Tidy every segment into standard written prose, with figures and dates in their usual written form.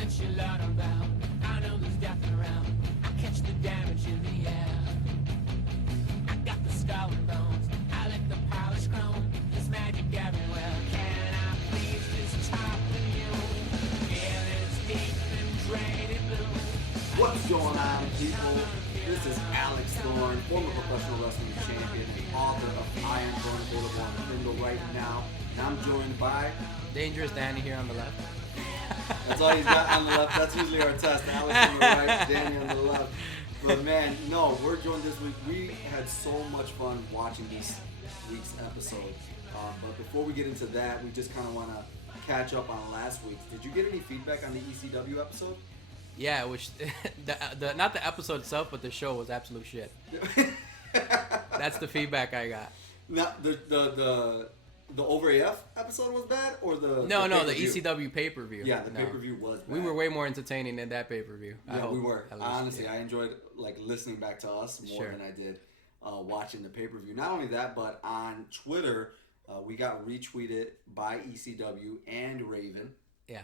Since you learn around, I know there's death around. I catch the damage in the air. I got the skull and bones. I lick the polished chrome. There's magic everywhere. Can I please just talk to you? Feelings deep and draining blue. What's going on, people? This is Alex Thorn, former professional wrestling champion and author of Iron Thorn Available on Kindle right now. And I'm joined by Dangerous Danny here on the left. That's all he's got on the left. That's usually our test. Alex on the right, Danny on the left. But man, no, we're joined this week. We had so much fun watching this week's episode. But before we get into that, we just kind of want to catch up on last week's. Did you get any feedback on the ECW episode? Yeah, which the not the episode itself, but the show was absolute shit. That's the feedback I got. Now, the Over AF episode was bad, or the ECW pay-per-view. Yeah, the pay-per-view was bad. We were way more entertaining than that pay-per-view. Yeah, we were. Least, honestly, yeah. I enjoyed listening back to us more than I did watching the pay-per-view. Not only that, but on Twitter, we got retweeted by ECW and Raven. Yeah.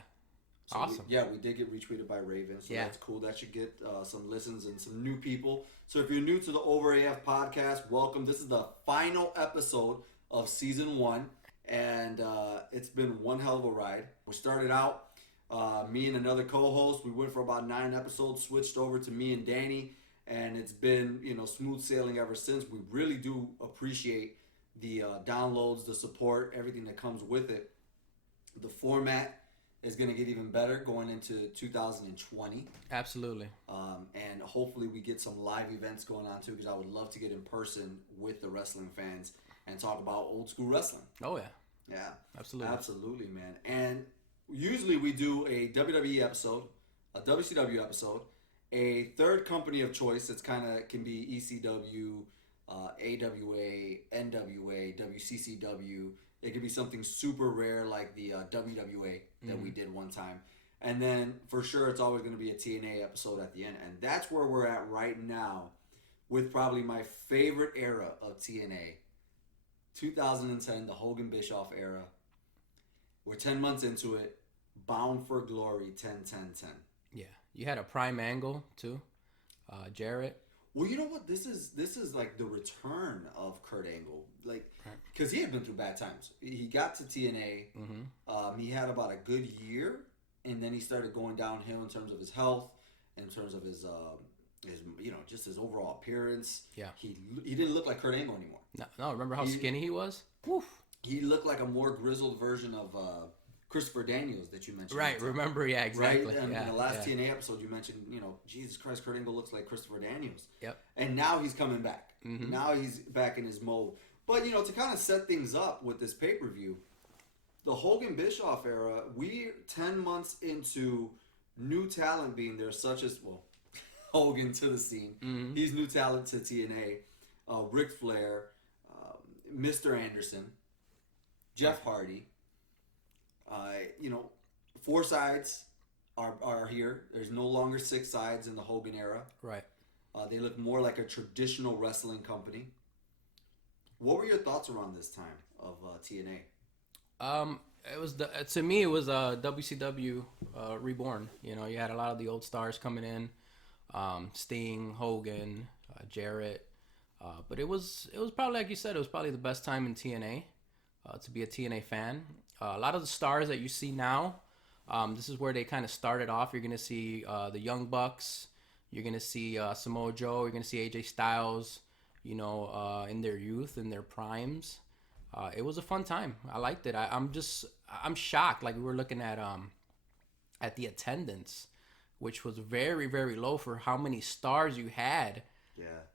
So awesome. We did get retweeted by Raven, so that's cool. That should get some listens and some new people. So if you're new to the Over AF podcast, welcome. This is the final episode of season 1, and it's been one hell of a ride. We started out, me and another co-host. We went for about 9 episodes, switched over to me and Danny, and it's been smooth sailing ever since. We really do appreciate the downloads, the support, everything that comes with it. The format is going to get even better going into 2020. Absolutely. And hopefully we get some live events going on too, because I would love to get in person with the wrestling fans and talk about old school wrestling. Oh, yeah. Yeah. Absolutely. Absolutely, man. And usually we do a WWE episode, a WCW episode, a third company of choice that's can be ECW, AWA, NWA, WCCW. It could be something super rare like the WWA that we did one time. And then for sure it's always going to be a TNA episode at the end. And that's where we're at right now with probably my favorite era of TNA. 2010, the Hogan Bischoff era. We're 10 months into it. Bound for Glory, 10-10-10. Yeah. You had a prime angle too. Jarrett. Well, you know what? This is like the return of Kurt Angle, because he had been through bad times. He got to TNA. Mm-hmm. He had about a good year, and then he started going downhill in terms of his health, in terms of his just his overall appearance. Yeah, he didn't look like Kurt Angle anymore. No. Remember how skinny he was? Woof. He looked like a more grizzled version of Christopher Daniels that you mentioned. Right, remember, yeah, exactly. Right? And in the last TNA episode you mentioned, Jesus Christ, Kurt Angle looks like Christopher Daniels. Yep. And now he's coming back. Mm-hmm. Now he's back in his mode. But, to kind of set things up with this pay-per-view, the Hogan Bischoff era, we're 10 months into new talent being there, such as, Hogan to the scene. Mm-hmm. He's new talent to TNA. Ric Flair, Mr. Anderson, Jeff Hardy. 4 sides are here. There's no longer 6 sides in the Hogan era. Right. They look more like a traditional wrestling company. What were your thoughts around this time of TNA? It was to me it was WCW reborn. You had a lot of the old stars coming in, Sting, Hogan, Jarrett. But it was probably, like you said, it was probably the best time in TNA to be a TNA fan. A lot of the stars that you see now, this is where they kind of started off. You're going to see the Young Bucks. You're going to see Samoa Joe. You're going to see AJ Styles, in their youth, in their primes. It was a fun time. I liked it. I'm shocked. Like, we were looking at the attendance, which was very, very low for how many stars you had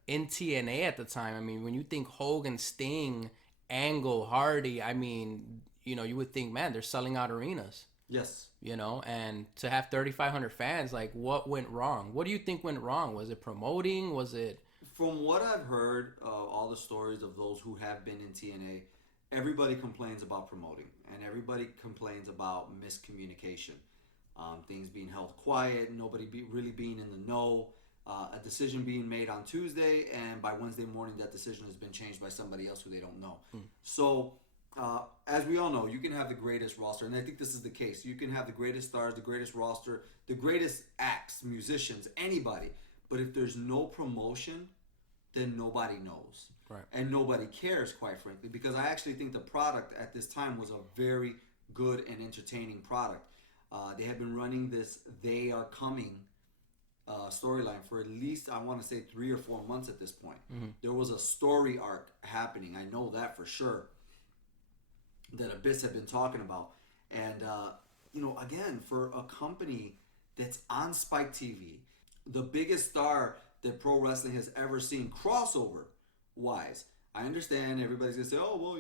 in TNA at the time. I mean, when you think Hogan, Sting, Angle, Hardy, I mean, you would think, man, they're selling out arenas. Yes. And to have 3,500 fans, like, what went wrong? What do you think went wrong? Was it promoting? Was it... From what I've heard, all the stories of those who have been in TNA, everybody complains about promoting, and everybody complains about miscommunication. Things being held quiet, nobody really being in the know, a decision being made on Tuesday, and by Wednesday morning that decision has been changed by somebody else who they don't know. So as we all know, you can have the greatest roster, and I think this is the case. You can have the greatest stars, the greatest roster, the greatest acts, musicians, anybody. But if there's no promotion, then nobody knows. Right. And nobody cares, quite frankly, because I actually think the product at this time was a very good and entertaining product. They had been running this They Are Coming storyline for at least, I want to say, 3 or 4 months at this point. There was a story arc happening. I know that for sure, that Abyss had been talking about. And, again, for a company that's on Spike TV, the biggest star that pro wrestling has ever seen, crossover wise. I understand everybody's gonna say, "Oh, well,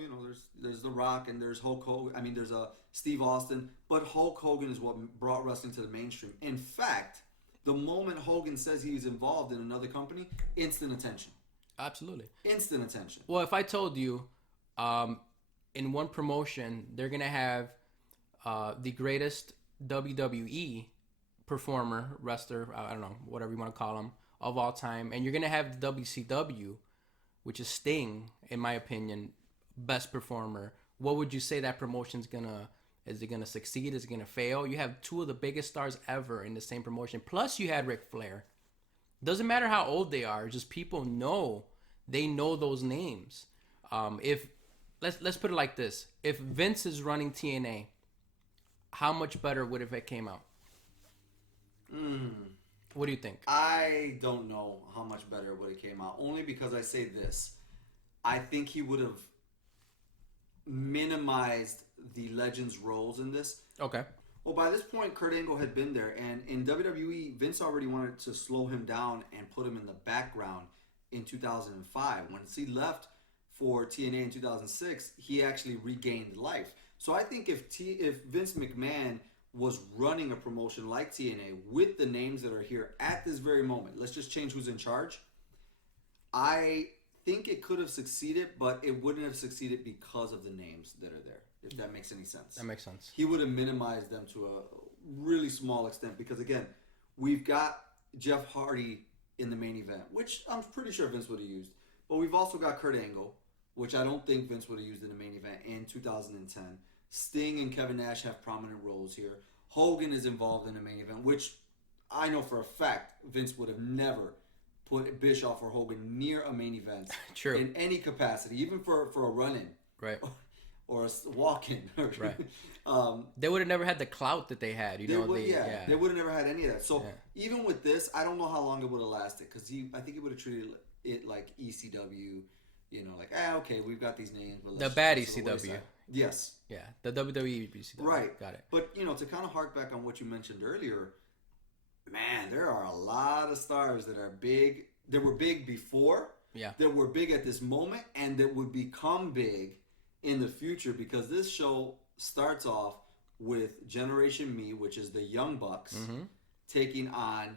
there's The Rock and there's Hulk Hogan. I mean, there's Steve Austin, but Hulk Hogan is what brought wrestling to the mainstream." In fact, the moment Hogan says he's involved in another company, instant attention. Absolutely. Instant attention. Well, if I told you, in one promotion they're gonna have the greatest WWE performer, wrestler, I don't know, whatever you want to call him, of all time, and you're gonna have the WCW, which is Sting, in my opinion, best performer. What would you say that promotion's gonna? Is it gonna succeed? Is it gonna fail? You have two of the biggest stars ever in the same promotion. Plus, you had Ric Flair. Doesn't matter how old they are, just people know. They know those names. If let's put it like this: if Vince is running TNA, how much better would if it came out? What do you think? I don't know how much better it would have came out. Only because I say this. I think he would have minimized the Legends' roles in this. Okay. Well, by this point, Kurt Angle had been there. And in WWE, Vince already wanted to slow him down and put him in the background in 2005. Once he left for TNA in 2006, he actually regained life. So I think if Vince McMahon was running a promotion like TNA with the names that are here at this very moment, let's just change who's in charge, I think it could have succeeded, but it wouldn't have succeeded because of the names that are there, if that makes any sense. That makes sense. He would have minimized them to a really small extent because, again, we've got Jeff Hardy in the main event, which I'm pretty sure Vince would have used. But we've also got Kurt Angle, which I don't think Vince would have used in the main event in 2010. Sting and Kevin Nash have prominent roles here. Hogan is involved in the main event, which I know for a fact Vince would have never put Bischoff or Hogan near a main event. True. In any capacity, even for a run-in. Right. Or a walk-in. Right. They would have never had the clout that they had. They would have never had any of that. So even with this, I don't know how long it would have lasted because I think he would have treated it like ECW. Okay, we've got these names. But the bad ECW. Yes. Yeah, the WWE ECW. Right. Got it. But, to kind of hark back on what you mentioned earlier, man, there are a lot of stars that are big. That were big before. Yeah. That were big at this moment and that would become big in the future because this show starts off with Generation Me, which is the Young Bucks, taking on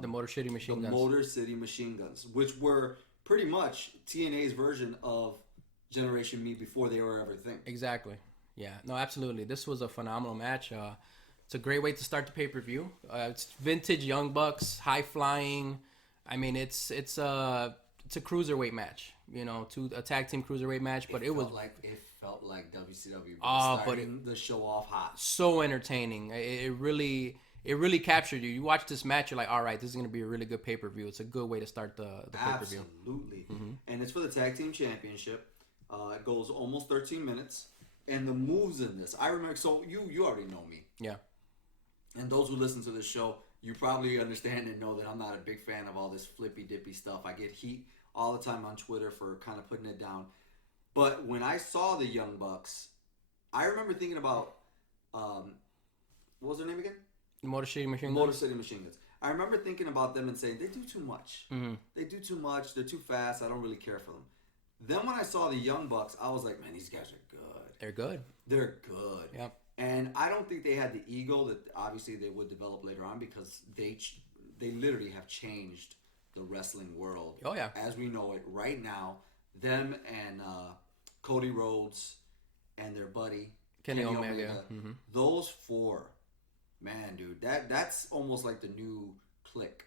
the Motor City Machine Guns. Motor City Machine Guns, which were pretty much TNA's version of Generation Me before they were ever a thing. Exactly. Yeah. No, absolutely. This was a phenomenal match. It's a great way to start the pay-per-view. It's vintage Young Bucks, high flying. I mean, it's a cruiserweight match. A tag team cruiserweight match, but it felt like WCW starting the show off hot. So entertaining. It really captured you. You watch this match, you're like, all right, this is going to be a really good pay-per-view. It's a good way to start the pay-per-view. Absolutely. And it's for the tag team championship. It goes almost 13 minutes. And the moves in this, I remember, so you already know me. Yeah. And those who listen to this show, you probably understand and know that I'm not a big fan of all this flippy-dippy stuff. I get heat all the time on Twitter for kind of putting it down. But when I saw the Young Bucks, I remember thinking about, what was their name again? Motor City Machine Guns. Motor City Machine Guns. I remember thinking about them and saying, they do too much. They do too much. They're too fast. I don't really care for them. Then when I saw the Young Bucks, I was like, man, these guys are good. They're good. They're good. Yep. And I don't think they had the ego that obviously they would develop later on because they literally have changed the wrestling world. Oh, yeah. As we know it right now. Them and Cody Rhodes and their buddy Kenny Omega. Those four, man, dude, that's almost like the new Click.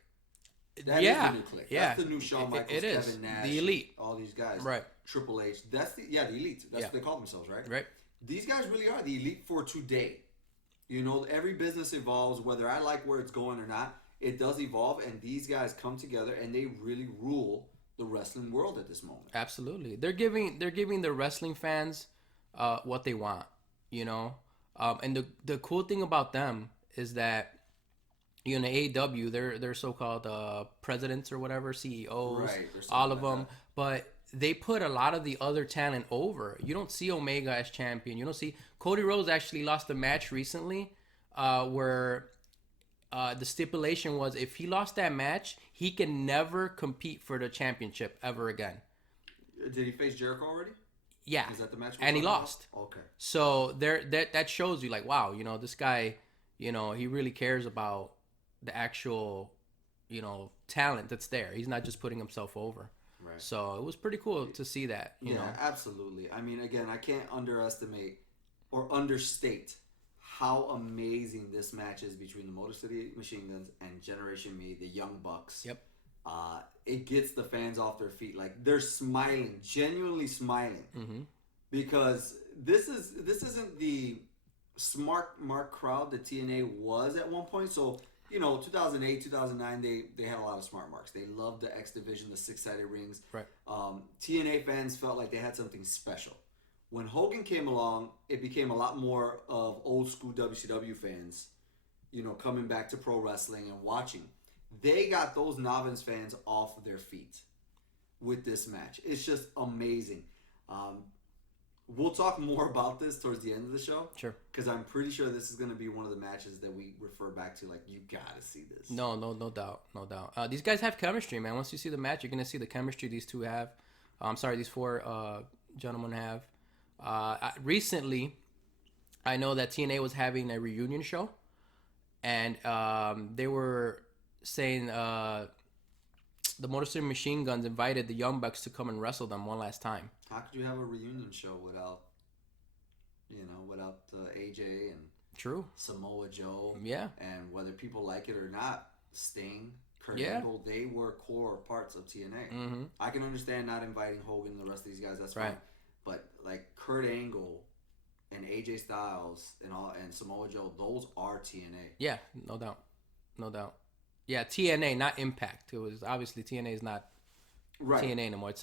That is the new clique. Yeah. That's the new Shawn Michaels, It is. Kevin Nash, The Elite. all these guys. Right. Triple H. That's the Elite. That's what they call themselves, right? Right. These guys really are the Elite for today. You know, every business evolves. Whether I like where it's going or not, it does evolve, and these guys come together and they really rule the wrestling world at this moment. Absolutely. They're giving the wrestling fans what they want, you know. And the cool thing about them is that, you know, AEW, they're so-called presidents or whatever, CEOs, Right, all of like them. that. But they put a lot of the other talent over. You don't see Omega as champion. You don't see Cody Rhodes actually lost a match recently where the stipulation was if he lost that match, he can never compete for the championship ever again. Did he face Jericho already? Yeah. Is that the match? And he lost. Okay. So that shows you, like, wow, you know, this guy, you know, he really cares about the actual, you know, talent that's there. He's not just putting himself over. Right. So it was pretty cool to see that, you know. Absolutely. I mean, again, I can't underestimate or understate how amazing this match is between the Motor City Machine Guns and Generation Me, the Young Bucks. Yep. It gets the fans off their feet. Like, they're smiling, genuinely smiling, because this isn't the smart mark crowd that TNA was at one point. So, you know, 2008, 2009, they had a lot of smart marks. They loved the X Division, the 6-sided rings. Right. TNA fans felt like they had something special. When Hogan came along, it became a lot more of old school WCW fans, you know, coming back to pro wrestling and watching. They got those novice fans off their feet with this match. It's just amazing. We'll talk more about this towards the end of the show. Sure. Because I'm pretty sure this is going to be one of the matches that we refer back to. Like, you got to see this. No doubt. These guys have chemistry, man. Once you see the match, you're going to see the chemistry these two have. These four gentlemen have. Recently, I know that TNA was having a reunion show, and they were saying the Motor City Machine Guns invited the Young Bucks to come and wrestle them one last time. How could you have a reunion show without AJ and True. Samoa Joe? Yeah. And whether people like it or not, Sting, Kurt Yeah. Angle, they were core parts of TNA. Mm-hmm. I can understand not inviting Hogan and the rest of these guys. That's Right. fine. But like Kurt Angle and AJ Styles and Samoa Joe, those are TNA. Yeah, no doubt. Yeah, TNA, not Impact. It was obviously TNA is not Right. TNA anymore. It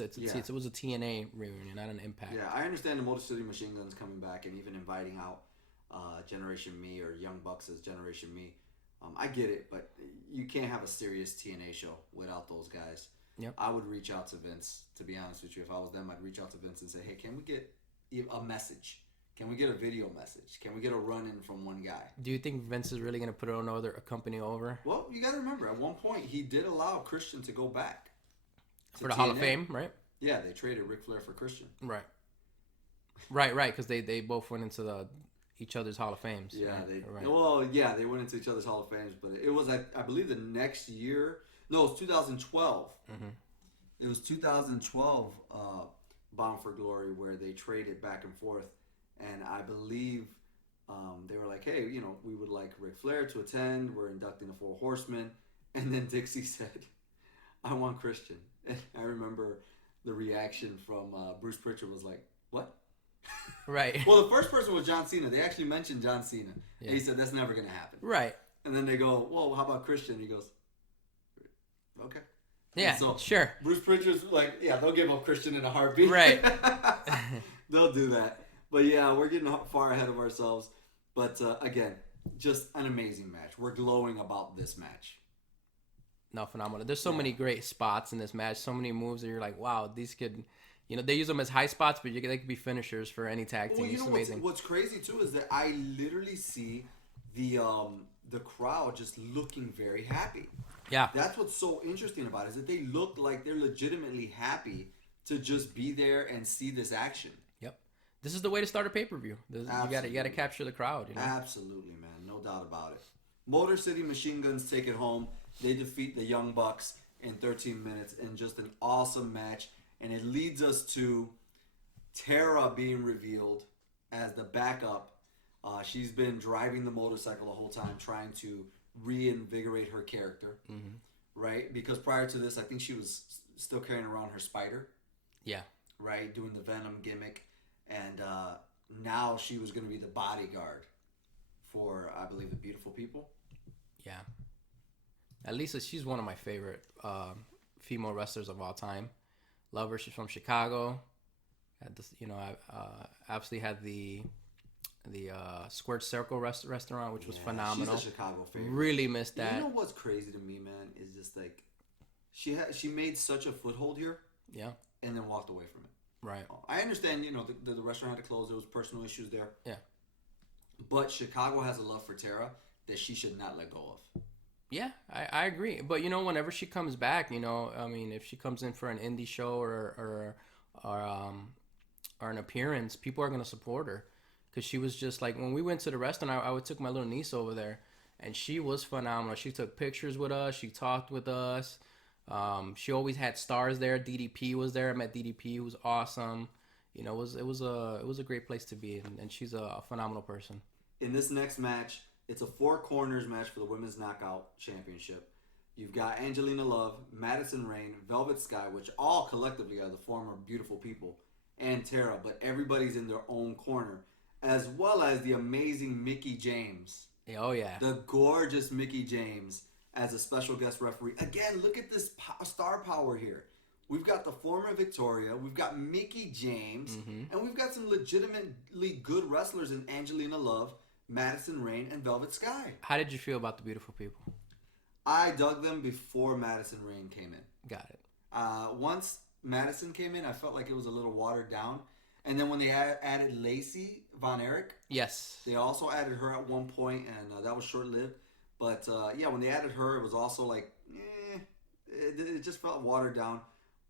was a TNA reunion, not an Impact. Yeah, I understand the Motor City Machine Guns coming back and even inviting out Generation Me or Young Bucks as Generation Me. I get it, but you can't have a serious TNA show without those guys. Yep. I would reach out to Vince, to be honest with you. If I was them, I'd reach out to Vince and say, hey, can we get a message? Can we get a video message? Can we get a run-in from one guy? Do you think Vince is really going to put another company over? Well, you got to remember, at one point, he did allow Christian to go back. To For the Hall of TNA. Fame, right? Yeah, they traded Ric Flair for Christian. Right, because they both went into each other's Hall of Fames. Yeah, right? they went into each other's Hall of Fames, but it was, I believe, the next year. No, it was 2012. Mm-hmm. It was 2012 Bound for Glory where they traded back and forth, and I believe they were like, hey, you know, we would like Ric Flair to attend. We're inducting the Four Horsemen, and then Dixie said, I want Christian. And I remember the reaction from Bruce Pritchard was like, what? Right. Well, the first person was John Cena. They actually mentioned John Cena. Yeah. And he said, that's never going to happen. Right. And then they go, well, how about Christian? He goes, okay. Yeah, And so sure. Bruce Pritchard's like, yeah, they'll give up Christian in a heartbeat. Right. They'll do that. But yeah, we're getting far ahead of ourselves. But again, just an amazing match. We're glowing about this match. No, phenomenal. There's so many great spots in this match. So many moves that you're like, wow, these could, you know, they use them as high spots, but they could be finishers for any tag team. Well, you It's know amazing. what's crazy too is that I literally see the crowd just looking very happy. Yeah. That's what's so interesting about it, is that they look like they're legitimately happy to just be there and see this action. Yep. This is the way to start a pay-per-view. You got to capture the crowd, you know. Absolutely, man. No doubt about it. Motor City Machine Guns take it home. They defeat the Young Bucks in 13 minutes in just an awesome match. And it leads us to Tara being revealed as the backup. She's been driving the motorcycle the whole time, trying to reinvigorate her character. Mm-hmm. right? Because prior to this, I think she was still carrying around her spider, Yeah. right? Doing the Venom gimmick. And now she was going to be the bodyguard for, I believe, the Beautiful People. Yeah. At least she's one of my favorite female wrestlers of all time. Love her. She's from Chicago. Had this, I absolutely had the Squirt Circle restaurant, which was phenomenal. She's a Chicago favorite. Really missed that. You know what's crazy to me, man, is just like she made such a foothold here. Yeah. And then walked away from it. Right. I understand, the restaurant had to close. There was personal issues there. Yeah. But Chicago has a love for Tara that she should not let go of. Yeah, I agree. But whenever she comes back, if she comes in for an indie show or an appearance, people are gonna support her because she was just like when we went to the restaurant. I took my little niece over there, and she was phenomenal. She took pictures with us. She talked with us. She always had stars there. DDP was there. I met DDP, who was awesome. It was a great place to be, and she's a phenomenal person. In this next match, it's a 4 corners match for the Women's Knockout Championship. You've got Angelina Love, Madison Rayne, Velvet Sky, which all collectively are the former Beautiful People, and Tara, but everybody's in their own corner, as well as the amazing Mickie James. Oh, yeah. The gorgeous Mickie James as a special guest referee. Again, look at this star power here. We've got the former Victoria, we've got Mickie James, and we've got some legitimately good wrestlers in Angelina Love, Madison Rayne, and Velvet Sky. How did you feel about the Beautiful People? I dug them before Madison Rayne came in. Got it. Once Madison came in, I felt like it was a little watered down. And then when they added Lacey Von Erich, yes, they also added her at one point, and that was short-lived. But when they added her, it was also like, it just felt watered down.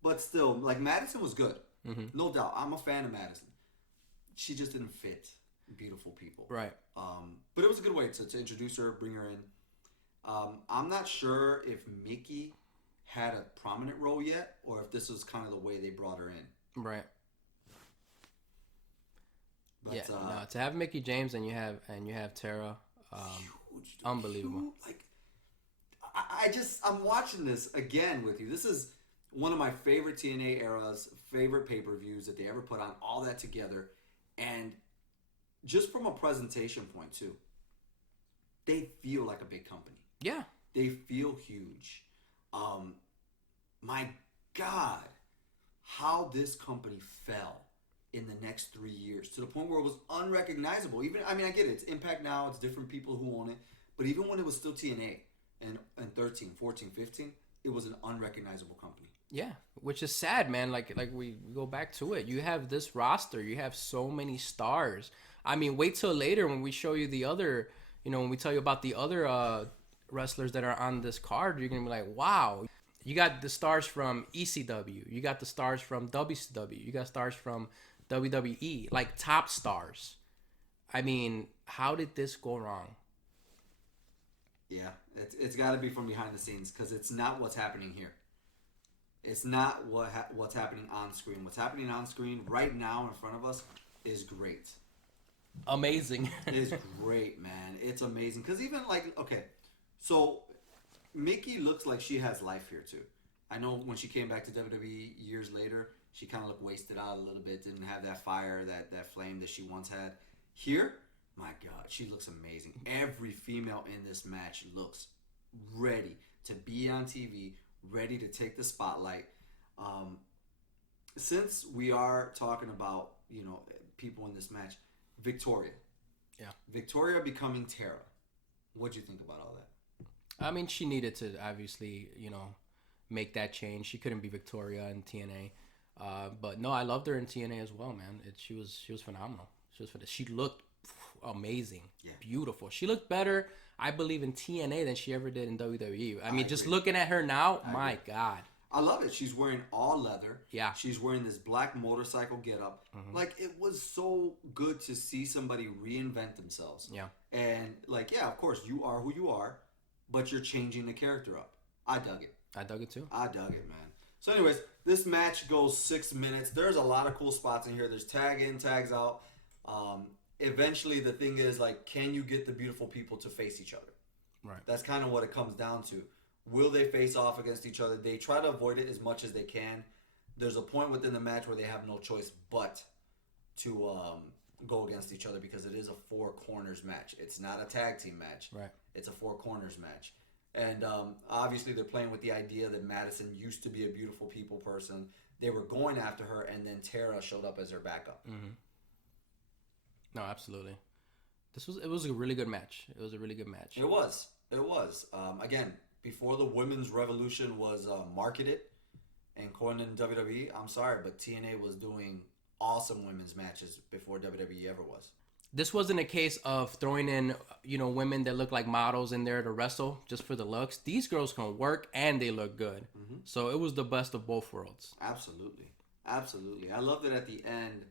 But still, like, Madison was good. No doubt. I'm a fan of Madison. She just didn't fit Beautiful People. Right. But it was a good way to introduce her, bring her in. I'm not sure if Mickie had a prominent role yet, or if this was kind of the way they brought her in. Right. But, to have Mickie James and you have Tara, huge, unbelievable. Huge, like, I'm watching this again with you. This is one of my favorite TNA eras, favorite pay-per-views that they ever put on. All that together, and just from a presentation point too, they feel like a big company. Yeah, they feel huge. My God, how this company fell in the next 3 years to the point where it was unrecognizable. I get it. It's Impact now. It's different people who own it. But even when it was still TNA and 13, 14, 15, it was an unrecognizable company. Yeah, which is sad, man. Like we go back to it. You have this roster. You have so many stars. Wait till later when we show you the other, when we tell you about the other wrestlers that are on this card, you're going to be like, wow. You got the stars from ECW. You got the stars from WCW. You got stars from WWE, like top stars. How did this go wrong? Yeah, it's got to be from behind the scenes because it's not what's happening here. It's not what's happening on screen. What's happening on screen right now in front of us is great. Amazing. It's great, man. It's amazing because even so Mickie looks like she has life here too. I know when she came back to WWE years later, she kind of looked wasted out a little bit. Didn't have that fire, that flame that she once had. Here, my God, she looks amazing. Every female in this match looks ready to be on TV, ready to take the spotlight. Since we are talking about, people in this match, Victoria. Yeah. Victoria becoming Tara. What'd you think about all that? She needed to obviously, make that change. She couldn't be Victoria in TNA. But no, I loved her in TNA as well, man. She was phenomenal. She looked amazing. Yeah. Beautiful. She looked better, I believe, in TNA than she ever did in WWE. Just looking at her now, my God. I love it. She's wearing all leather. Yeah. She's wearing this black motorcycle getup. It was so good to see somebody reinvent themselves. Yeah. And of course, you are who you are, but you're changing the character up. I dug it. I dug it too. I dug it, man. So anyways, this match goes 6 minutes. There's a lot of cool spots in here. There's tag in, tags out. Eventually, the thing is, can you get the Beautiful People to face each other? Right. That's kind of what it comes down to. Will they face off against each other? They try to avoid it as much as they can. There's a point within the match where they have no choice but to go against each other because it is a 4 corners match. It's not a tag team match. Right. It's a 4 corners match. And obviously they're playing with the idea that Madison used to be a beautiful people person. They were going after her, and then Tara showed up as her backup. Mm-hmm. No, absolutely. It was a really good match. It was a really good match. It was. Again, before the women's revolution was marketed and coined in WWE, I'm sorry, but TNA was doing awesome women's matches before WWE ever was. This wasn't a case of throwing in, women that look like models in there to wrestle just for the looks. These girls can work and they look good. Mm-hmm. So it was the best of both worlds. Absolutely. I love that at the end,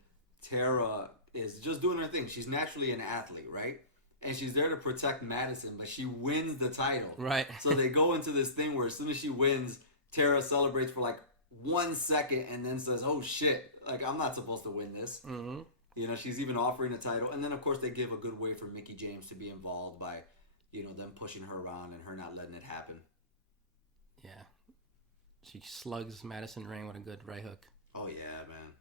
Tara is just doing her thing. She's naturally an athlete, right? And she's there to protect Madison, but she wins the title. Right. So they go into this thing where as soon as she wins, Tara celebrates for like 1 second and then says, oh shit, like I'm not supposed to win this. Mm-hmm. She's even offering a title. And then, of course, they give a good way for Mickie James to be involved by, them pushing her around and her not letting it happen. Yeah. She slugs Madison Rain with a good right hook. Oh, yeah, man.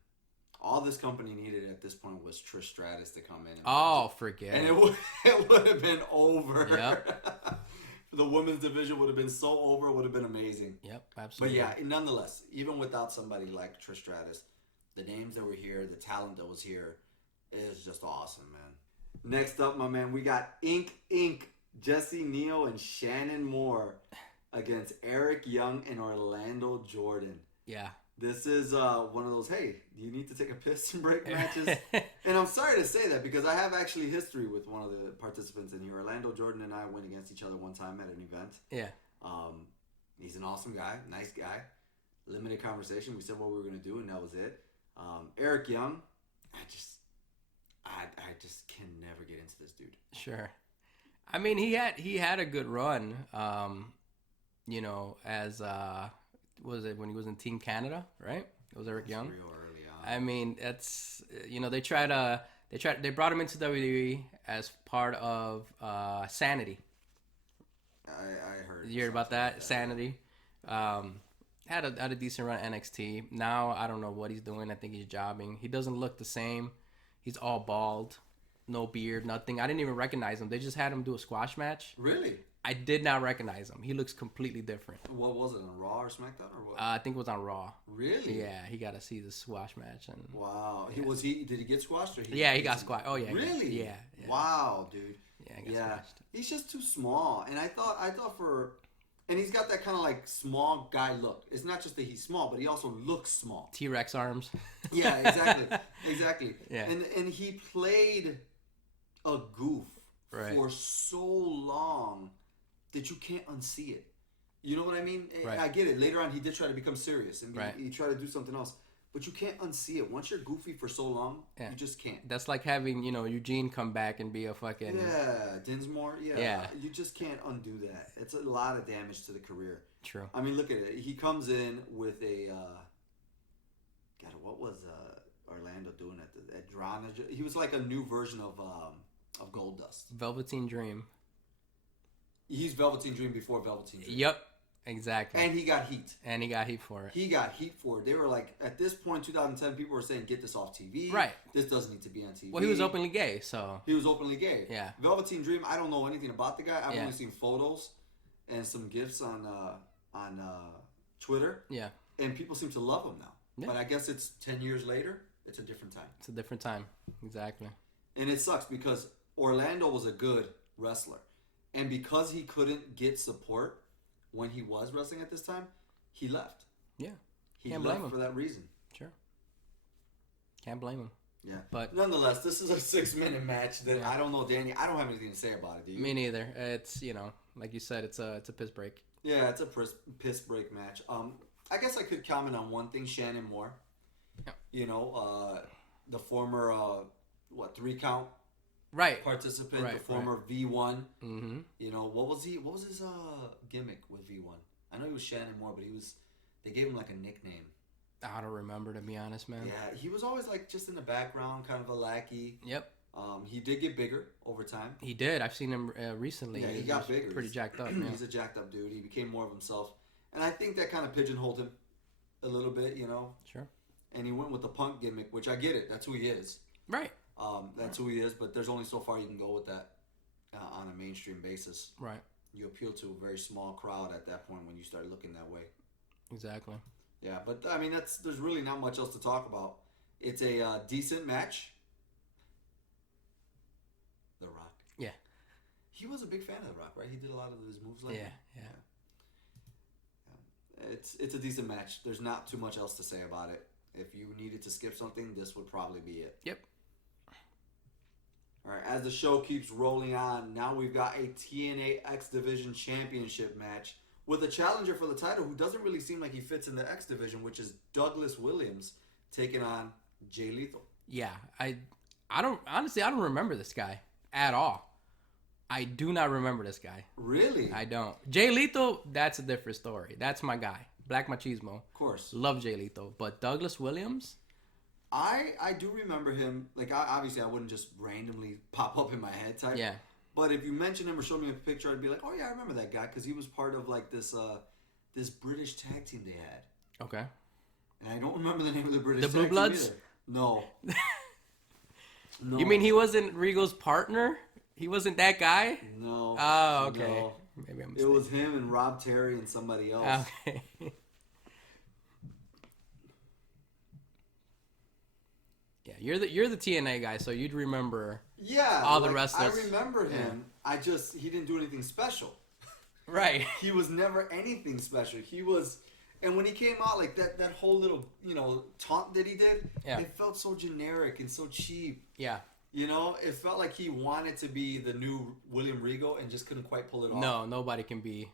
All this company needed at this point was Trish Stratus to come in. Forget and it. it would have been over. Yep. The women's division would have been so over. It would have been amazing. Yep, absolutely. But, yeah, nonetheless, even without somebody like Trish Stratus, the names that were here, the talent that was here, is just awesome, man. Next up, my man, we got Inc. Jesse Neal and Shannon Moore against Eric Young and Orlando Jordan. Yeah. This is one of those, hey, do you need to take a piss and break matches? And I'm sorry to say that because I have actually history with one of the participants in here. Orlando Jordan and I went against each other one time at an event. Yeah. He's an awesome guy, nice guy. Limited conversation. We said what we were going to do, and that was it. Eric Young, I just can never get into this dude. Sure. I mean, he had a good run. As was it when he was in Team Canada, right? It was Eric Young. Real early on. I mean, it's they brought him into WWE as part of Sanity. I heard. You heard about that? Sanity. Had a decent run at NXT. Now I don't know what he's doing. I think he's jobbing. He doesn't look the same. He's all bald, no beard, nothing. I didn't even recognize him. They just had him do a squash match. Really? I did not recognize him. He looks completely different. What was it, on Raw or SmackDown or what? I think it was on Raw. Really? Yeah, he got to see the squash match. And wow. Yeah. Did he get squashed? Or he got squashed. Oh yeah. Really? Yeah. Wow, dude. Yeah, he got squashed. He's just too small, and I thought and he's got that kind of like small guy look. It's not just that he's small, but he also looks small. T-Rex arms. Yeah, exactly. Yeah. And he played a goof for so long that you can't unsee it. You know what I mean? Right. I get it. Later on, he did try to become serious, and he tried to do something else. But you can't unsee it. Once you're goofy for so long, you just can't. That's like having, Eugene come back and be a fucking... Yeah, Dinsmore. Yeah. You just can't undo that. It's a lot of damage to the career. True. I mean, look at it. He comes in with a... God, what was Orlando doing at Drana? He was like a new version of Goldust. Velveteen Dream. He's Velveteen Dream before Velveteen Dream. Yep. Exactly. And he got heat. For it. He got heat for it. They were like, at this point, 2010, people were saying, get this off TV. Right. This doesn't need to be on TV. Well, he was openly gay, so. He was openly gay. Yeah. Velveteen Dream, I don't know anything about the guy. I've only seen photos and some GIFs on Twitter. Yeah. And people seem to love him now. Yeah. But I guess it's 10 years later. It's a different time. It's a different time. Exactly. And it sucks because Orlando was a good wrestler. And because he couldn't get support when he was wrestling at this time, he left. Yeah. He Can't left blame him. for that reason. Sure. Can't blame him. Yeah. But nonetheless, this is a 6-minute match that I don't know, Danny. I don't have anything to say about it, do you? Me neither. It's, like you said, it's a piss break. Yeah, it's a piss break match. I guess I could comment on one thing, Shannon Moore. Yeah. The former 3-count participant, the former V1. Mm-hmm. What was his gimmick with V1? I know he was Shannon Moore, but they gave him like a nickname. I don't remember, to be honest, man. Yeah, he was always like just in the background, kind of a lackey. Yep. He did get bigger over time. He did. I've seen him recently. Yeah, he got bigger. Pretty jacked up. Yeah. He's a jacked up dude. He became more of himself. And I think that kind of pigeonholed him a little bit, you know. Sure. And he went with the punk gimmick, which I get it. That's who he is. Right. That's who he is, but there's only so far you can go with that on a mainstream basis. Right. You appeal to a very small crowd at that point when you start looking that way. Exactly. Yeah, but I mean, there's really not much else to talk about. It's a decent match. The Rock. Yeah. He was a big fan of The Rock, right? He did a lot of his moves like that. Yeah. It's a decent match. There's not too much else to say about it. If you needed to skip something, this would probably be it. Yep. All right, as the show keeps rolling on, now we've got a TNA X Division Championship match with a challenger for the title who doesn't really seem like he fits in the X Division, which is Douglas Williams taking on Jay Lethal. Yeah. I don't remember this guy at all. I do not remember this guy. Really? I don't. Jay Lethal, that's a different story. That's my guy. Black Machismo. Of course. Love Jay Lethal. But Douglas Williams? I do remember him. Like, obviously, I wouldn't just randomly pop up in my head type. Yeah. But if you mention him or show me a picture, I'd be like, oh, yeah, I remember that guy. Because he was part of, like, this British tag team they had. Okay. And I don't remember the name of the British The tag Blue team Bloods? either. No. No. You mean he wasn't Regal's partner? He wasn't that guy? No. Oh, okay. No. Maybe I'm It mistaken. was him and Rob Terry and somebody else. Okay. Yeah, you're the TNA guy, so you'd remember. Yeah. All the wrestlers. I remember him. He didn't do anything special. Right. He was never anything special. He was, and when he came out, like that whole little, taunt that he did, it felt so generic and so cheap. Yeah. It felt like he wanted to be the new William Regal and just couldn't quite pull it off. No, nobody can be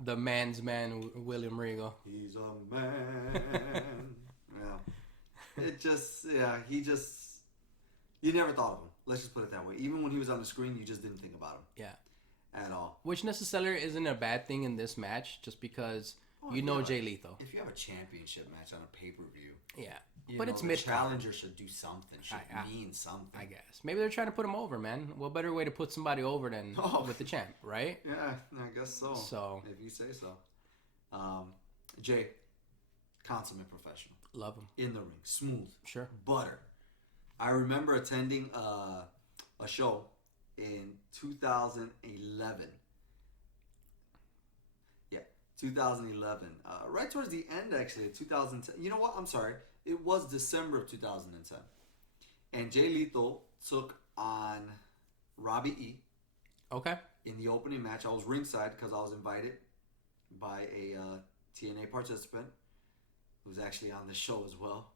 the man's man, William Regal. He's a man. Yeah. You never thought of him. Let's just put it that way. Even when he was on the screen, you just didn't think about him. Yeah. At all. Which necessarily isn't a bad thing in this match, just because Jay Lethal. If you have a championship match on a pay-per-view. Yeah. But it's the mid. challenger should do something. Should mean something. I guess. Maybe they're trying to put him over, man. What better way to put somebody over than with the champ, right? Yeah, I guess so. So. If you say so. Jay, consummate professional. Love him. In the ring. Smooth. Sure. Butter. I remember attending a show in 2011. Yeah, 2011. Right towards the end, actually, 2010. You know what? I'm sorry. It was December of 2010. And Jay Lethal took on Robbie E. Okay. In the opening match. I was ringside because I was invited by a TNA participant who's actually on the show as well.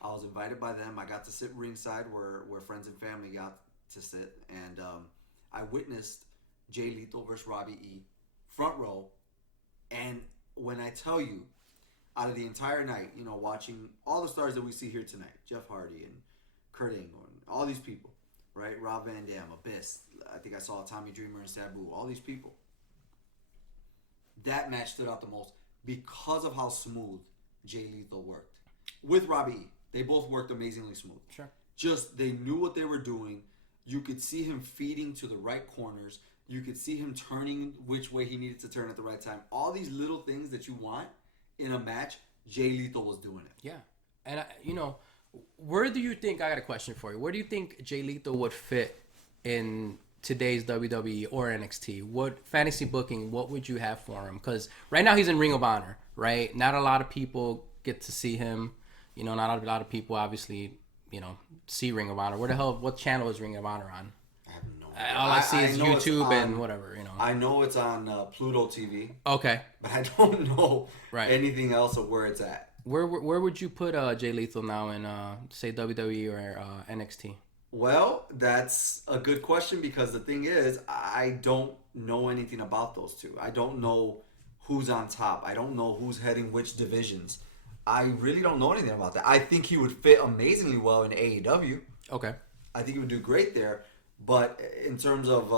I was invited by them. I got to sit ringside where friends and family got to sit. And I witnessed Jay Lethal versus Robbie E. front row. And when I tell you, out of the entire night, watching all the stars that we see here tonight, Jeff Hardy and Kurt Angle and all these people, right? Rob Van Dam, Abyss. I think I saw Tommy Dreamer and Sabu. All these people. That match stood out the most because of how smooth Jay Lethal worked. With Robbie E. They both worked amazingly smooth. Sure. Just, they knew what they were doing. You could see him feeding to the right corners. You could see him turning which way he needed to turn at the right time. All these little things that you want in a match, Jay Lethal was doing it. Yeah. And, where do you think, I got a question for you. Where do you think Jay Lethal would fit in today's WWE or NXT? What fantasy booking, what would you have for him? Because right now he's in Ring of Honor, right? Not a lot of people get to see him. Not a lot of people obviously, see Ring of Honor. What channel is Ring of Honor on? I have no idea. All I see is YouTube on, and whatever, I know it's on Pluto TV. Okay. But I don't know anything else of where it's at. Where would you put Jay Lethal now in, say, WWE or NXT? Well, that's a good question because the thing is, I don't know anything about those two. I don't know who's on top. I don't know who's heading which divisions. I really don't know anything about that. I think he would fit amazingly well in AEW. Okay. I think he would do great there. But in terms of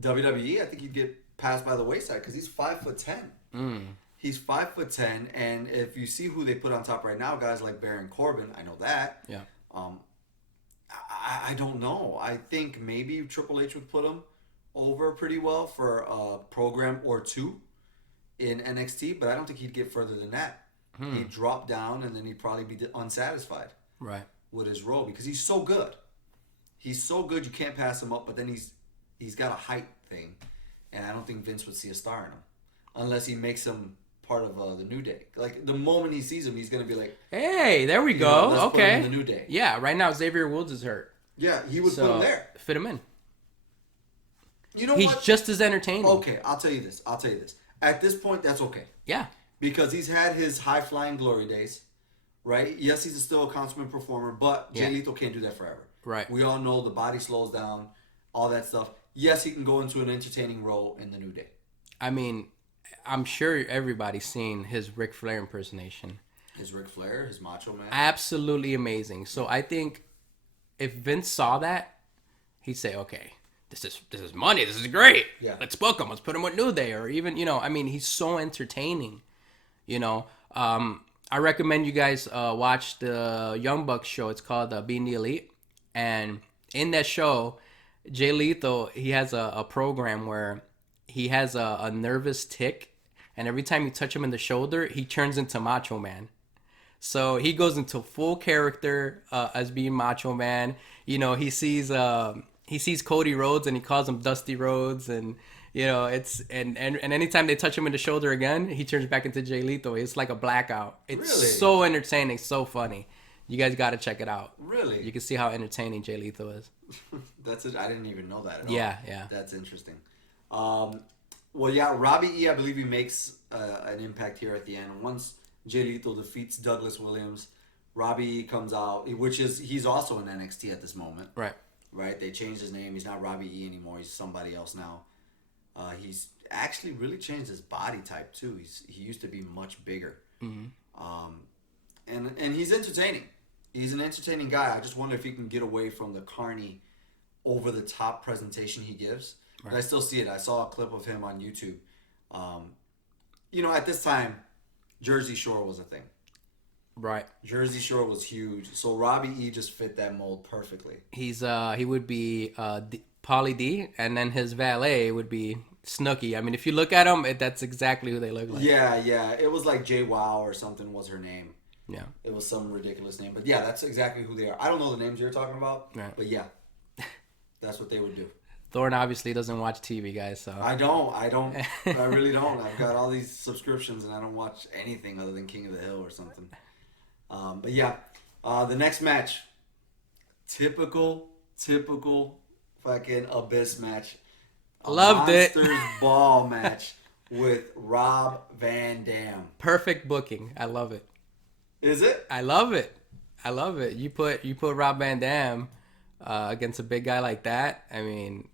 WWE, I think he'd get passed by the wayside because he's 5'10". He's 5'10", and if you see who they put on top right now, guys like Baron Corbin, I know that. Yeah. I don't know. I think maybe Triple H would put him over pretty well for a program or two in NXT, but I don't think he'd get further than that. He'd drop down, and then he'd probably be unsatisfied Right. with his role because he's so good. He's so good you can't pass him up, but then he's got a height thing, and I don't think Vince would see a star in him unless he makes him part of the New Day. Like the moment he sees him, he's gonna be like, Hey, there we you go. know, let's put him Okay. in the New Day. Yeah, right now Xavier Woods is hurt. Yeah, he would So put him there. fit him in. You know He's what? just as entertaining. Okay, I'll tell you this. At this point, that's okay. Yeah. Because he's had his high-flying glory days, right? Yes, he's still a consummate performer, but Jay Lethal can't do that forever. Right. We all know the body slows down, all that stuff. Yes, he can go into an entertaining role in the New Day. I mean, I'm sure everybody's seen his Ric Flair impersonation. His Ric Flair, his Macho Man. Absolutely amazing. So I think if Vince saw that, he'd say, okay, this is money. This is great. Yeah. Let's book him. Let's put him with New Day. Or even, I mean, he's so entertaining. I recommend you guys watch the Young Bucks show. It's called Being the Elite. And in that show, Jay Lethal, he has a program where he has a nervous tick. And every time you touch him in the shoulder, he turns into Macho Man. So he goes into full character as being Macho Man. He sees Cody Rhodes and he calls him Dusty Rhodes, and it's and anytime they touch him in the shoulder again, he turns back into Jay Lethal. It's like a blackout. It's Really? so entertaining, so funny. You guys got to check it out. Really? You can see how entertaining Jay Lethal is. That's it. I didn't even know that at all. Yeah. That's interesting. Well, yeah, Robbie E, I believe he makes an impact here at the end. Once Jay Lethal defeats Douglas Williams, Robbie E comes out, he's also in NXT at this moment. Right? They changed his name. He's not Robbie E anymore. He's somebody else now. He's actually really changed his body type too. He used to be much bigger. Mm-hmm. And he's entertaining. He's an entertaining guy. I just wonder if he can get away from the carny, over the top presentation he gives. Right. But I still see it. I saw a clip of him on YouTube. At this time, Jersey Shore was a thing. Right. Jersey Shore was huge. So Robbie E just fit that mold perfectly. He would be Pauly D, and then his valet would be Snooki. I mean, if you look at them, that's exactly who they look like. Yeah. It was like Jay Wow or something was her name. Yeah. It was some ridiculous name. But yeah, that's exactly who they are. I don't know the names you're talking about. Right. But yeah, that's what they would do. Thorn obviously doesn't watch TV, guys. So I don't. I really don't. I've got all these subscriptions and I don't watch anything other than King of the Hill or something. But yeah, the next match, typical fucking Abyss match. Loved it. Monsters Ball match with Rob Van Dam. Perfect booking. I love it. Is it? I love it. You put Rob Van Dam against a big guy like that. I mean,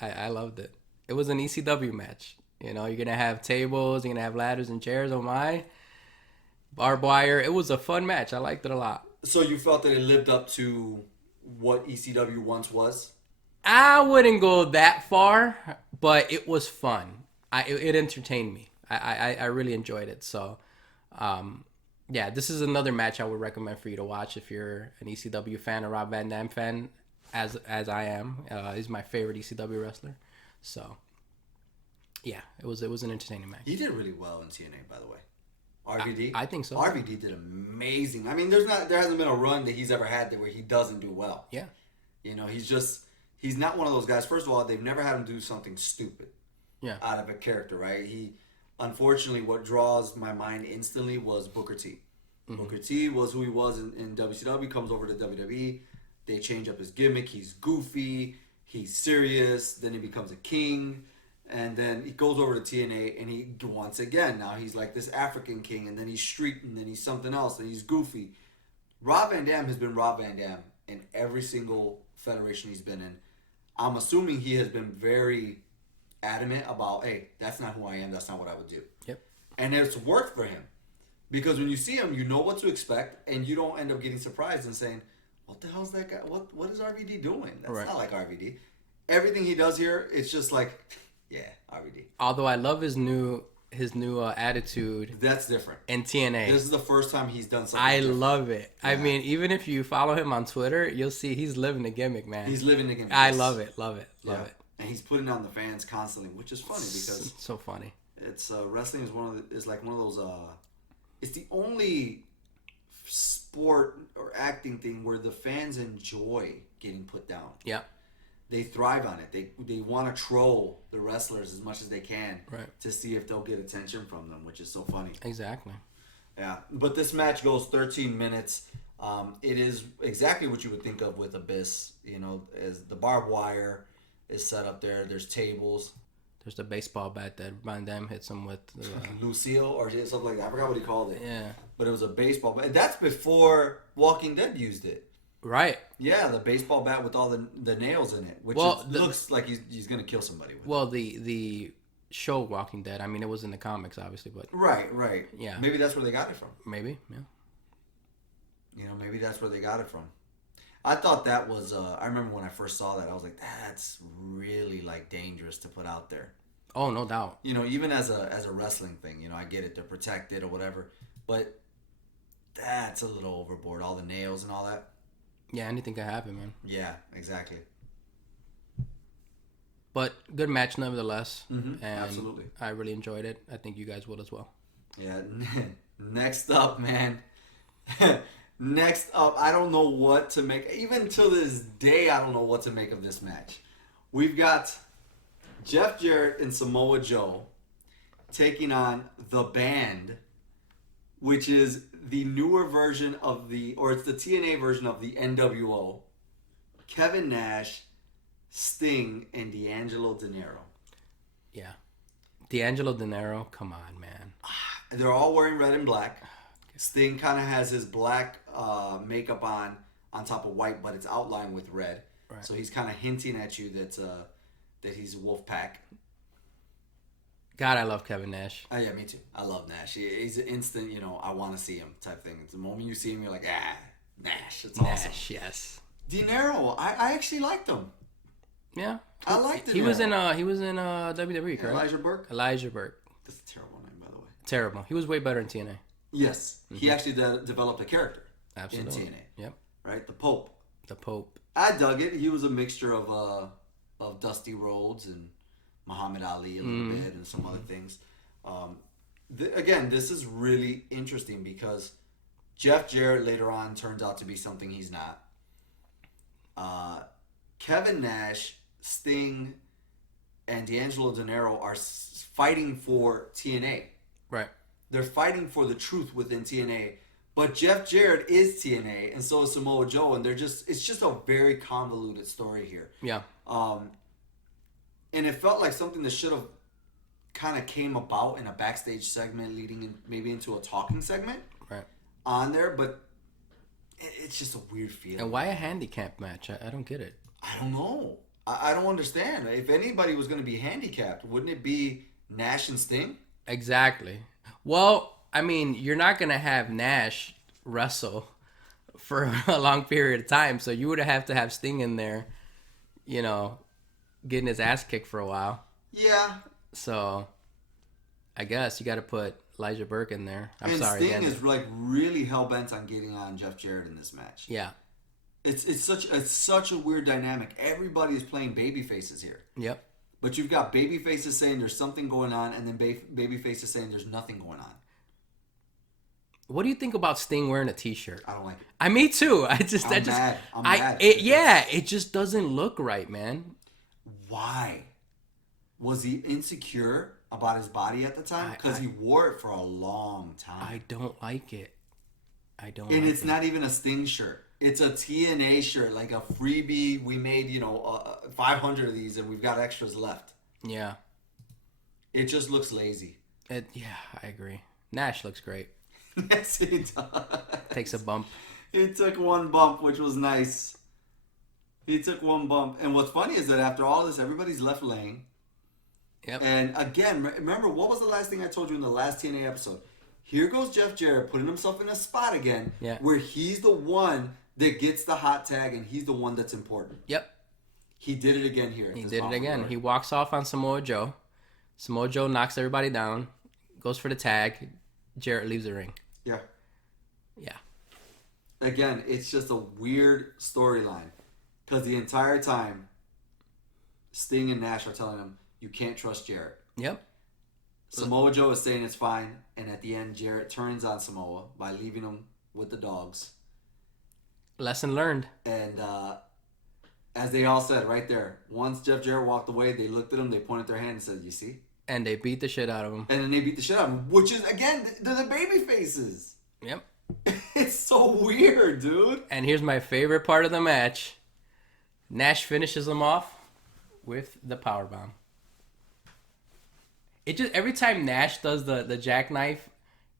I loved it. It was an ECW match. You're gonna have tables, you're gonna have ladders and chairs. Oh my, barbed wire. It was a fun match. I liked it a lot. So you felt that it lived up to what ECW once was? I wouldn't go that far, but it was fun. It entertained me. I really enjoyed it. So, yeah, this is another match I would recommend for you to watch if you're an ECW fan or Rob Van Dam fan, as I am. He's my favorite ECW wrestler. So, yeah, it was an entertaining match. He did really well in TNA, by the way. RVD? I think so. RVD did amazing. I mean, there hasn't been a run that he's ever had where he doesn't do well. Yeah. He's not one of those guys. First of all, they've never had him do something stupid. Yeah. Out of a character, right? Unfortunately, what draws my mind instantly was Booker T. Mm-hmm. Booker T was who he was in WCW, comes over to WWE. They change up his gimmick. He's goofy. He's serious. Then he becomes a king. And then he goes over to TNA, and once again, now he's like this African king, and then he's street, and then he's something else, and he's goofy. Rob Van Dam has been Rob Van Dam in every single federation he's been in. I'm assuming he has been very adamant about, hey, that's not who I am, that's not what I would do. Yep. And it's worked for him. Because when you see him, you know what to expect, and you don't end up getting surprised and saying, what the hell's that guy? What is RVD doing? That's right. Not like RVD. Everything he does here, it's just like, yeah, RVD. Although I love his new his new attitude That's different. in TNA. This is the first time he's done something I different. love it. Yeah. I mean, even if you follow him on Twitter, you'll see he's living the gimmick, man. He's living the gimmick. I love it. Love it. Love it. And he's putting on the fans constantly, which is funny because it's so funny. It's wrestling is like one of those. It's the only sport or acting thing where the fans enjoy getting put down. Yeah. They thrive on it. They want to troll the wrestlers as much as they can to see if they'll get attention from them, which is so funny. Exactly. Yeah, but this match goes 13 minutes. It is exactly what you would think of with Abyss. You know, as the barbed wire is set up there. There's tables. There's the baseball bat that Van Damme hits him with. Lucille or something like that. I forgot what he called it. Yeah. But it was a baseball bat. And that's before Walking Dead used it. Right. Yeah, the baseball bat with all the nails in it, which looks like he's gonna kill somebody with. Well, the show Walking Dead. I mean, it was in the comics, obviously, but right. Yeah. Maybe that's where they got it from. Maybe, yeah. You know, maybe that's where they got it from. I thought that was. I remember when I first saw that, I was like, that's really like dangerous to put out there. Oh, no doubt. You know, even as a wrestling thing, you know, I get it, they're protected or whatever, but that's a little overboard. All the nails and all that. Yeah, anything can happen, man. Yeah, exactly. But good match nevertheless. Mm-hmm, and absolutely. I really enjoyed it. I think you guys will as well. Yeah. Next up, man. Next up, I don't know what to make. Even to this day, I don't know what to make of this match. We've got Jeff Jarrett and Samoa Joe taking on The Band, which is the newer version of it's the TNA version of the NWO. Kevin Nash, Sting, and D'Angelo De Niro. Yeah. D'Angelo De Niro, come on, man. They're all wearing red and black. Sting kind of has his black makeup on top of white, but it's outlined with red. Right. So he's kind of hinting at you that he's Wolfpack. God, I love Kevin Nash. Oh, yeah, me too. I love Nash. He's an instant, you know, I want to see him type thing. It's the moment you see him, you're like, Nash. It's awesome. Nash, yes. De Niro, I actually liked him. Yeah. I liked him. He was in WWE, correct? Elijah Burke. That's a terrible name, by the way. Terrible. He was way better in TNA. Yes. Mm-hmm. He actually developed a character. Absolutely. In TNA. Yep. Right? The Pope. The Pope. I dug it. He was a mixture of Dusty Rhodes and Muhammad Ali a little bit and some other things. Again, this is really interesting because Jeff Jarrett later on turns out to be something he's not. Kevin Nash, Sting, and D'Angelo De Niro are fighting for TNA. Right. They're fighting for the truth within TNA. But Jeff Jarrett is TNA, and so is Samoa Joe, and it's just a very convoluted story here. Yeah. And it felt like something that should have kind of came about in a backstage segment leading maybe into a talking segment on there, but it's just a weird feeling. And why a handicap match? I don't get it. I don't know. I don't understand. If anybody was going to be handicapped, wouldn't it be Nash and Sting? Exactly. Well, I mean, you're not going to have Nash wrestle for a long period of time, so you would have to have Sting in there, you know, getting his ass kicked for a while. Yeah. So, I guess you got to put Elijah Burke in there. I'm sorry. Sting is like really hell bent on getting on Jeff Jarrett in this match. Yeah. It's such a weird dynamic. Everybody is playing baby faces here. Yep. But you've got baby faces saying there's something going on, and then baby faces saying there's nothing going on. What do you think about Sting wearing a T-shirt? I don't like it. Me too. I'm mad. It just doesn't look right, man. Why? Was he insecure about his body at the time? Because he wore it for a long time. I don't like it. And it's not even a Sting shirt. It's a TNA shirt, like a freebie. We made, 500 of these, and we've got extras left. Yeah. It just looks lazy. Yeah, I agree. Nash looks great. Yes, he does. Takes a bump. He took one bump, which was nice. He took one bump. And what's funny is that after all this, everybody's left laying. Yep. And again, remember, what was the last thing I told you in the last TNA episode? Here goes Jeff Jarrett putting himself in a spot again where he's the one that gets the hot tag and he's the one that's important. Yep. He did it again here. He did it again. He walks off on Samoa Joe. Samoa Joe knocks everybody down, goes for the tag. Jarrett leaves the ring. Yeah. Yeah. Again, it's just a weird storyline because the entire time, Sting and Nash are telling him, you can't trust Jarrett. Yep. Samoa Joe is saying it's fine, and at the end, Jarrett turns on Samoa by leaving him with the dogs. Lesson learned. And as they all said right there, once Jeff Jarrett walked away, they looked at him, they pointed their hand and said, you see? And they beat the shit out of him. And then they beat the shit out of him, which is, again, they're the baby faces. Yep. It's so weird, dude. And here's my favorite part of the match. Nash finishes him off with the powerbomb. It just, every time Nash does the jackknife,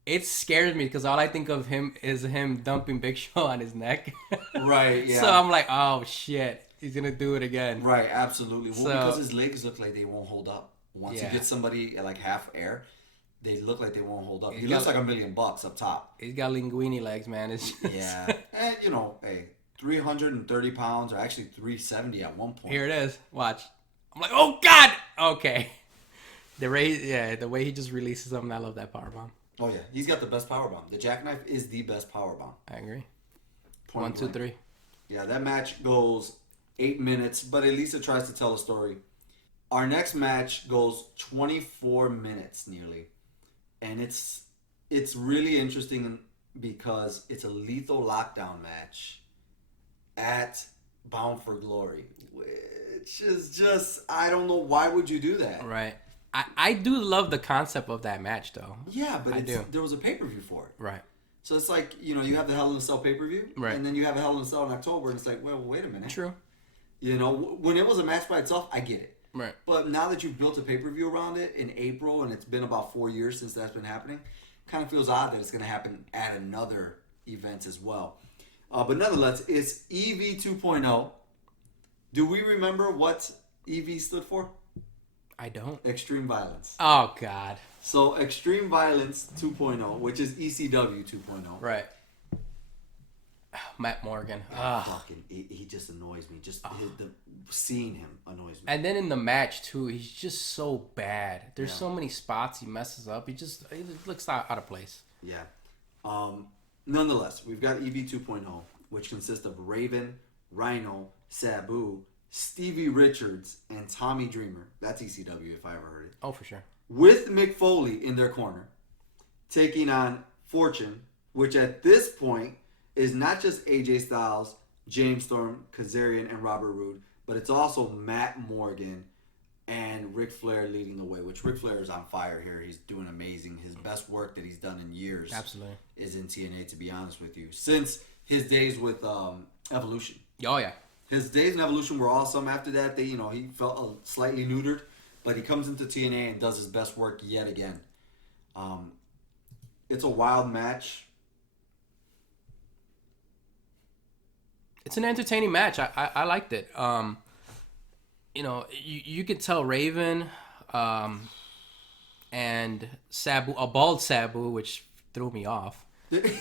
it scares me because all I think of him is him dumping Big Show on his neck. Right, yeah. So I'm like, oh shit, he's gonna do it again. Right, absolutely. Well, So- because his legs look like they won't hold up. Once Yeah. he gets somebody at like half air, they look like they won't hold up. He He's looks got- like $1 million up top. He's got linguini legs, man. It's just... Yeah. And, you know, hey, 330 pounds, or actually 370 at one point. Here it is. Watch. I'm like, oh god. Okay. The way he just releases them, I love that powerbomb. Oh, yeah. He's got the best powerbomb. The jackknife is the best powerbomb. I agree. Point 1, 2, blank. 3. Yeah, that match goes 8 minutes, but at least it tries to tell a story. Our next match goes 24 minutes nearly. And it's really interesting because it's a lethal lockdown match at Bound for Glory, which is just, I don't know, why would you do that? Right. I do love the concept of that match, though. Yeah, but I do. there was a pay-per-view for it. Right. So it's like, you know, you have the Hell in a Cell pay-per-view, Right. and then you have a Hell in a Cell in October, and it's like, well, wait a minute. True. You know, when it was a match by itself, I get it. Right. But now that you've built a pay-per-view around it in April, and it's been about 4 years since that's been happening, kind of feels odd that it's going to happen at another event as well. But nonetheless, it's EV 2.0. Do we remember what EV stood for? I don't. Extreme Violence. Oh god. So Extreme Violence 2.0, which is ECW 2.0. Right. Matt Morgan. Fucking, he just annoys me. Just seeing him annoys me. And then in the match too, he's just so bad. There's so many spots he messes up. He looks out of place. Yeah. Nonetheless, we've got EV 2.0, which consists of Raven, Rhino, Sabu, Stevie Richards, and Tommy Dreamer. That's ECW if I ever heard it. Oh, for sure. With Mick Foley in their corner, taking on Fortune, which at this point is not just AJ Styles, James Storm, Kazarian, and Robert Roode, but it's also Matt Morgan and Ric Flair leading the way, which Ric Flair is on fire here. He's doing amazing. His best work that he's done in years Absolutely. is in TNA, to be honest with you. Since his days with Evolution. Oh yeah. His days in Evolution were awesome. After that, he felt slightly neutered, but he comes into TNA and does his best work yet again. It's a wild match. It's an entertaining match. I liked it. You could tell Raven and Sabu, a bald Sabu, which threw me off.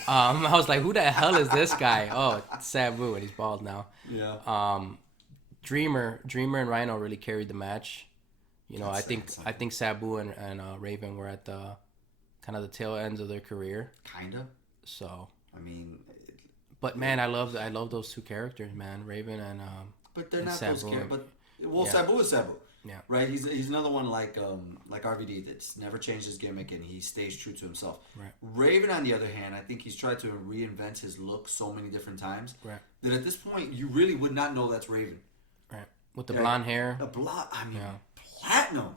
I was like, who the hell is this guy? Oh, it's Sabu, and he's bald now. Yeah. Dreamer and Rhino really carried the match. You know, That's I think Sabu and Raven were at the kind of the tail ends of their career. Kinda. So, I mean, but man, I love those two characters, man, Raven and but they're and not Sabu. those characters. But Yeah. Sabu is Sabu. Yeah. Right. He's another one like RVD that's never changed his gimmick and he stays true to himself. Right. Raven, on the other hand, I think he's tried to reinvent his look so many different times Right. that at this point you really would not know that's Raven. Right. With the blonde hair. A blonde. I mean, Yeah. platinum.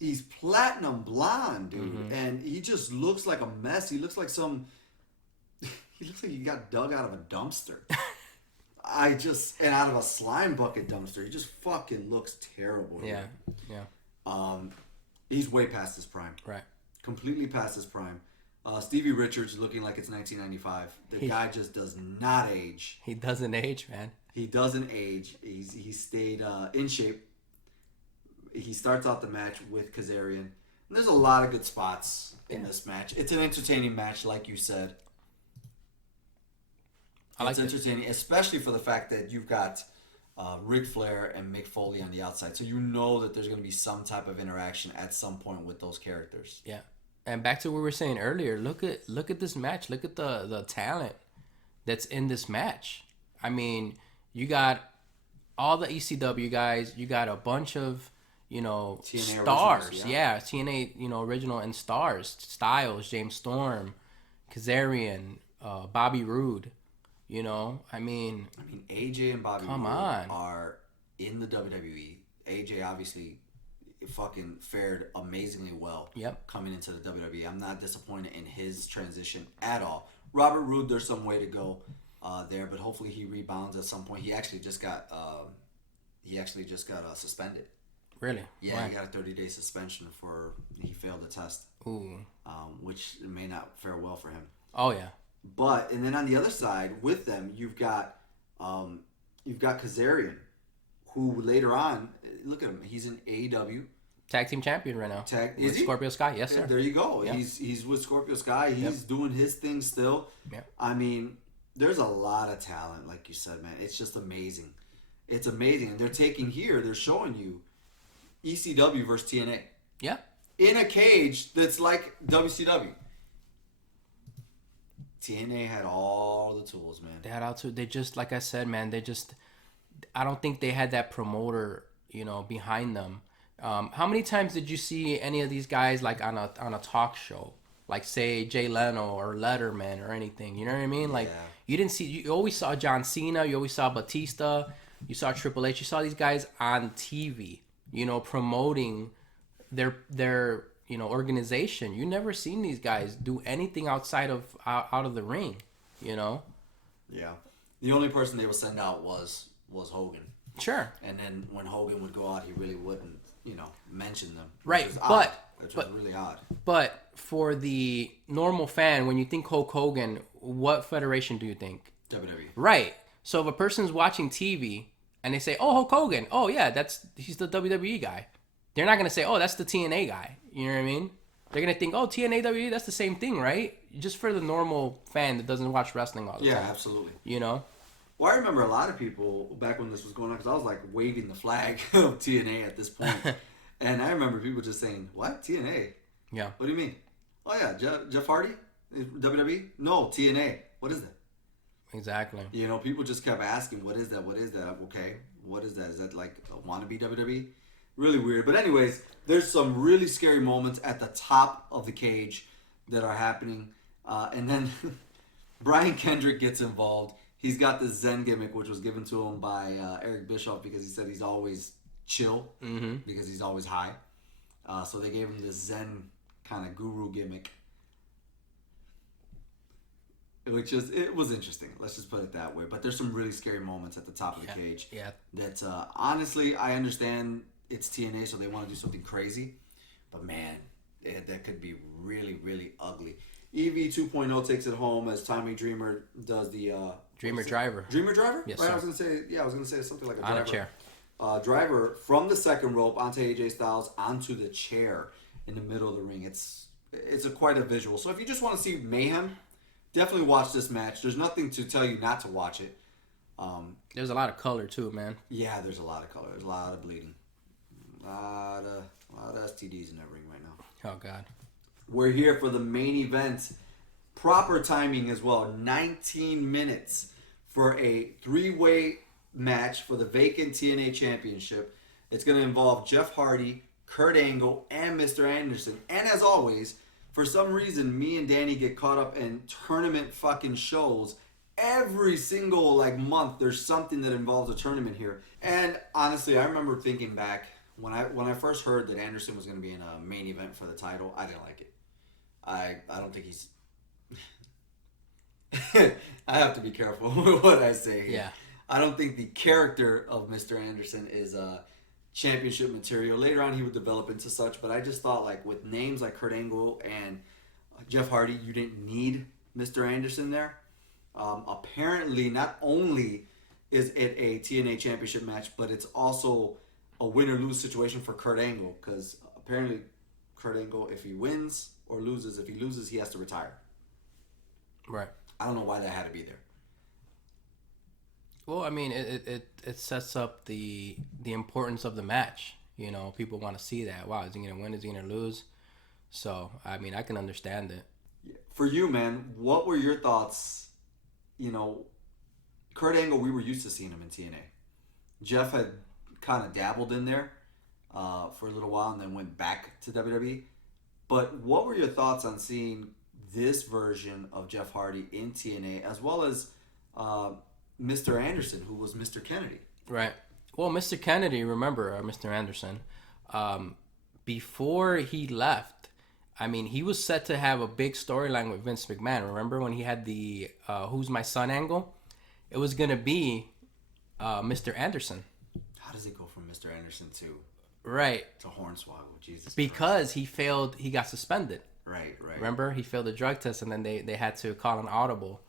He's platinum blonde, dude, Mm-hmm. and he just looks like a mess. He looks like he looks like he got dug out of a dumpster. And out of a slime bucket dumpster. He just fucking looks terrible. Yeah. Dude. Yeah. He's way past his prime. Right. Completely past his prime. Stevie Richards looking like it's 1995. The guy just does not age. He doesn't age, man. He doesn't age. He stayed in shape. He starts out the match with Kazarian. And there's a lot of good spots in this match. It's an entertaining match, like you said. It's entertaining, especially for the fact that you've got Ric Flair and Mick Foley on the outside. So you know that there's going to be some type of interaction at some point with those characters. Yeah. And back to what we were saying earlier, look at this match. Look at the talent that's in this match. I mean, you got all the ECW guys. You got a bunch of, TNA stars. originals, Yeah, TNA, original and stars. Styles, James Storm, Kazarian, Bobby Roode. I mean, AJ and Bobby Come Roode on. are in the WWE. AJ obviously fucking fared amazingly well. Yep. Coming into the WWE, I'm not disappointed in his transition at all. Robert Roode, there's some way to go there, but hopefully he rebounds at some point. He actually just got suspended. really? Yeah, Why? he got a 30-day suspension for he failed the test, Ooh. which may not fare well for him. Oh yeah. But and then on the other side with them, you've got Kazarian, who later on, look at him, he's in AEW. Tag team champion right now. Is with he? Scorpio Sky, yes sir. There you go. Yeah. He's with Scorpio Sky. He's doing his thing still. Yeah. I mean, there's a lot of talent, like you said, man. It's just amazing. It's amazing, and they're showing you ECW versus TNA Yeah. in a cage that's like WCW. TNA had all the tools, man. They had out to. They just, like I said, man. I don't think they had that promoter, behind them. How many times did you see any of these guys like on a talk show, like say Jay Leno or Letterman or anything? You know what I mean? Like you didn't see. You always saw John Cena. You always saw Batista. You saw Triple H. You saw these guys on TV. Promoting their organization. You never seen these guys do anything outside of out of the ring. Yeah. The only person they would send out was Hogan. Sure. And then when Hogan would go out, he really wouldn't, mention them. Right, Which was really odd. But for the normal fan, when you think Hulk Hogan, what federation do you think? WWE. Right. So if a person's watching TV and they say, "Oh, Hulk Hogan. Oh yeah, he's the WWE guy." They're not gonna say, "Oh, that's the TNA guy." You know what I mean? They're gonna think, "Oh, TNA WWE, that's the same thing, right?" Just for the normal fan that doesn't watch wrestling all the time. Yeah, absolutely. Well, I remember a lot of people back when this was going on, because I was like waving the flag of TNA at this point. And I remember people just saying, "What? TNA? Yeah. What do you mean?" "Oh yeah, Jeff Hardy? WWE? No, TNA. What is that?" Exactly. People just kept asking, "What is that? What is that?" Okay, what is that? Is that like a wannabe WWE? Really weird. But anyways, there's some really scary moments at the top of the cage that are happening. And then Brian Kendrick gets involved. He's got this Zen gimmick, which was given to him by Eric Bischoff, because he said he's always chill, because he's always high. So they gave him this Zen kind of guru gimmick, it was interesting. Let's just put it that way. But there's some really scary moments at the top of the cage. Yeah. That honestly, I understand it's TNA, so they want to do something crazy. But man, that could be really, really ugly. EV 2.0 takes it home as Tommy Dreamer does the Dreamer Driver. Dreamer Driver? Yes, right, sir. I was gonna say something like a On driver. a chair. Driver from the second rope onto AJ Styles onto the chair in the middle of the ring. It's quite a visual. So if you just want to see mayhem, definitely watch this match. There's nothing to tell you not to watch it. There's a lot of color too, man. Yeah, there's a lot of color. There's a lot of bleeding. A lot of STDs in that ring right now. Oh God. We're here for the main event. Proper timing as well. 19 minutes for a three-way match for the vacant TNA Championship. It's going to involve Jeff Hardy, Kurt Angle, and Mr. Anderson. And as always, for some reason, me and Danny get caught up in tournament fucking shows. Every single month, there's something that involves a tournament here. And honestly, I remember thinking back when I first heard that Anderson was going to be in a main event for the title. I didn't like it. I don't think he's. I have to be careful with what I say. Yeah. I don't think the character of Mr. Anderson is championship material. Later on, he would develop into such, but I just thought with names like Kurt Angle and Jeff Hardy, you didn't need Mr. Anderson there. Apparently, not only is it a TNA championship match, but it's also a win or lose situation for Kurt Angle, because apparently Kurt Angle, if he wins or loses, if he loses, he has to retire. Right. I don't know why that had to be there. Well, I mean, it sets up the importance of the match. People want to see that. Wow, is he gonna win? Is he gonna lose? So I mean, I can understand it. For you, man, what were your thoughts? You know, Kurt Angle, we were used to seeing him in TNA. Jeff had kind of dabbled in there for a little while and then went back to WWE. But what were your thoughts on seeing this version of Jeff Hardy in TNA, as well as Mr. Anderson, who was Mr. Kennedy? Right. Well, Mr. Kennedy, remember, Mr. Anderson, before he left, I mean, he was set to have a big storyline with Vince McMahon. Remember when he had the Who's My Son angle? It was going to be Mr. Anderson. How does it go from Mr. Anderson to Right. Hornswoggle? Jesus Because he failed, he got suspended. Right. Remember? He failed the drug test, and then they had to call an audible.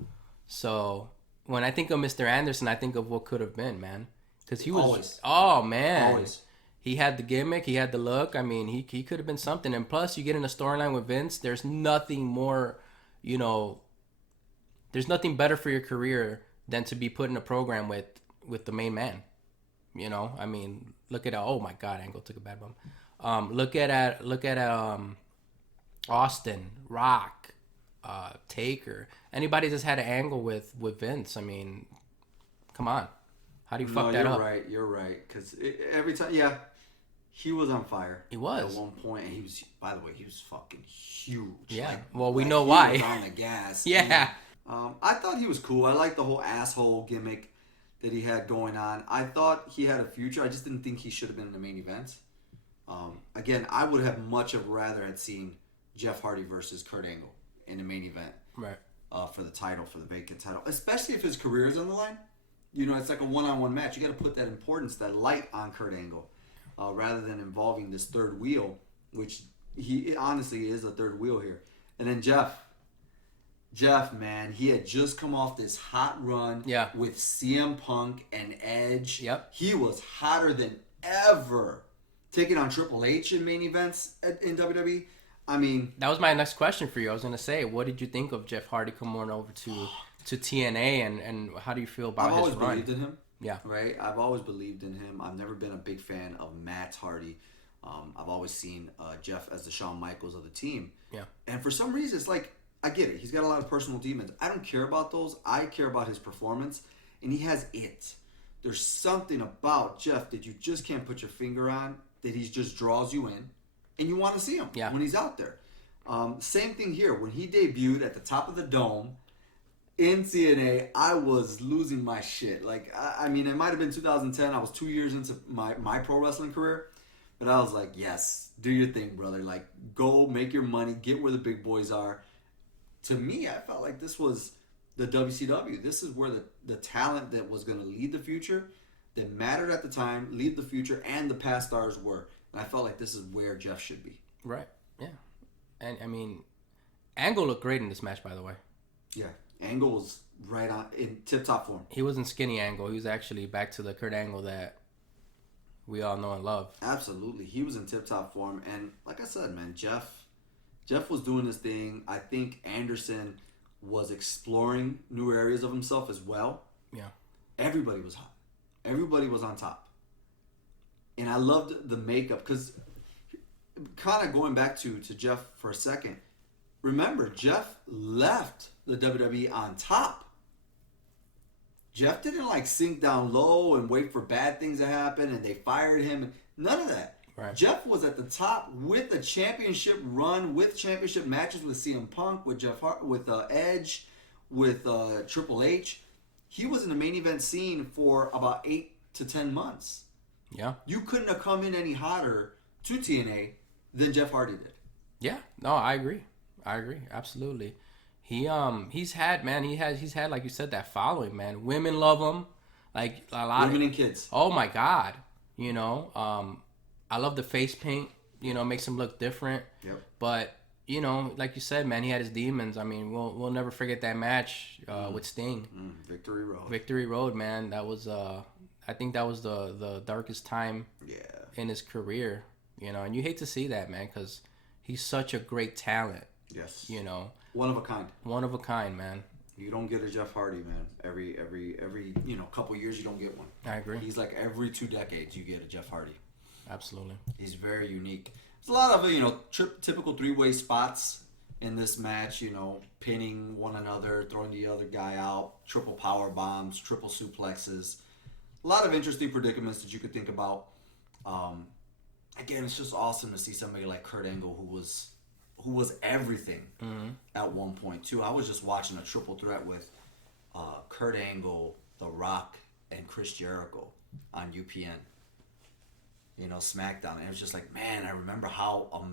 So when I think of Mr. Anderson, I think of what could have been, man. Because he was... Always. Oh, man. Always. He had the gimmick. He had the look. I mean, he could have been something. And plus, you get in a storyline with Vince, there's nothing more, you know... There's nothing better for your career than to be put in a program with the main man. You know? I mean, look at... Oh, my God. Angle took a bad bump. Look at Austin, Rock, Taker. Anybody that's had an angle with Vince, I mean, come on. How do you fuck that up? You're right. Because every time, he was on fire. He was. At one point, and he was, by the way, he was fucking huge. Yeah. Well, we know why. He was on the gas. Yeah. I thought he was cool. I liked the whole asshole gimmick that he had going on. I thought he had a future. I just didn't think he should have been in the main event. Again, I would have much of rather had seen Jeff Hardy versus Kurt Angle in the main event. Right. For the title, for the vacant title. Especially if his career is on the line. You know, it's like a one-on-one match. You got to put that importance, that light on Kurt Angle, rather than involving this third wheel, which he honestly is a third wheel here. And then Jeff, man, he had just come off this hot run with CM Punk and Edge. Yep. He was hotter than ever, taking on Triple H in main events in WWE. I mean, that was my next question for you. I was gonna say, what did you think of Jeff Hardy coming on over to TNA, and how do you feel about his run? I've always believed in him. Yeah. Right? I've always believed in him. I've never been a big fan of Matt Hardy. I've always seen Jeff as the Shawn Michaels of the team. Yeah. And for some reason, it's like, I get it. He's got a lot of personal demons. I don't care about those. I care about his performance. And he has it. There's something about Jeff that you just can't put your finger on, that he just draws you in. And you want to see him when he's out there. Same thing here. When he debuted at the top of the dome in TNA, I was losing my shit. Like, I mean, it might have been 2010. I was 2 years into my pro wrestling career. But I was like, yes, do your thing, brother. Like, go make your money. Get where the big boys are. To me, I felt like this was the WCW. This is where the talent that was going to lead the future, that mattered at the time, lead the future, and the past stars were. And I felt like this is where Jeff should be. Right. Yeah. And, I mean, Angle looked great in this match, by the way. Yeah. Angle was right on, in tip-top form. He wasn't skinny Angle. He was actually back to the Kurt Angle that we all know and love. Absolutely. He was in tip-top form. And like I said, man, Jeff was doing his thing. I think Anderson was exploring new areas of himself as well. Yeah. Everybody was hot. Everybody was on top. And I loved the makeup, because kind of going back to Jeff for a second, remember, Jeff left the WWE on top. Jeff didn't like sink down low and wait for bad things to happen and they fired him. None of that. Right. Jeff was at the top with a championship run, with championship matches with CM Punk, with Jeff Hart, with Edge, with Triple H. He was in the main event scene for about 8 to 10 months. Yeah. You couldn't have come in any hotter to TNA than Jeff Hardy did. Yeah. No, I agree. Absolutely. He's had like you said, that following, man. Women love him. Like a lot Women and kids. Oh my God. You know, I love the face paint, you know, makes him look different. Yep. But, you know, like you said, man, he had his demons. I mean, we'll never forget that match with Sting. Victory Road. Victory Road, man. That was I think that was the darkest time in his career, you know. And you hate to see that, man, because he's such a great talent. Yes. You know. One of a kind. One of a kind, man. You don't get a Jeff Hardy, man. Every couple years you don't get one. I agree. He's like every 2 decades you get a Jeff Hardy. Absolutely. He's very unique. There's a lot of, typical three-way spots in this match, pinning one another, throwing the other guy out, triple power bombs, triple suplexes. A lot of interesting predicaments that you could think about. Again, it's just awesome to see somebody like Kurt Angle who was everything at one point too. I was just watching a triple threat with Kurt Angle, The Rock, and Chris Jericho on UPN. SmackDown. And it was just like, man, I remember how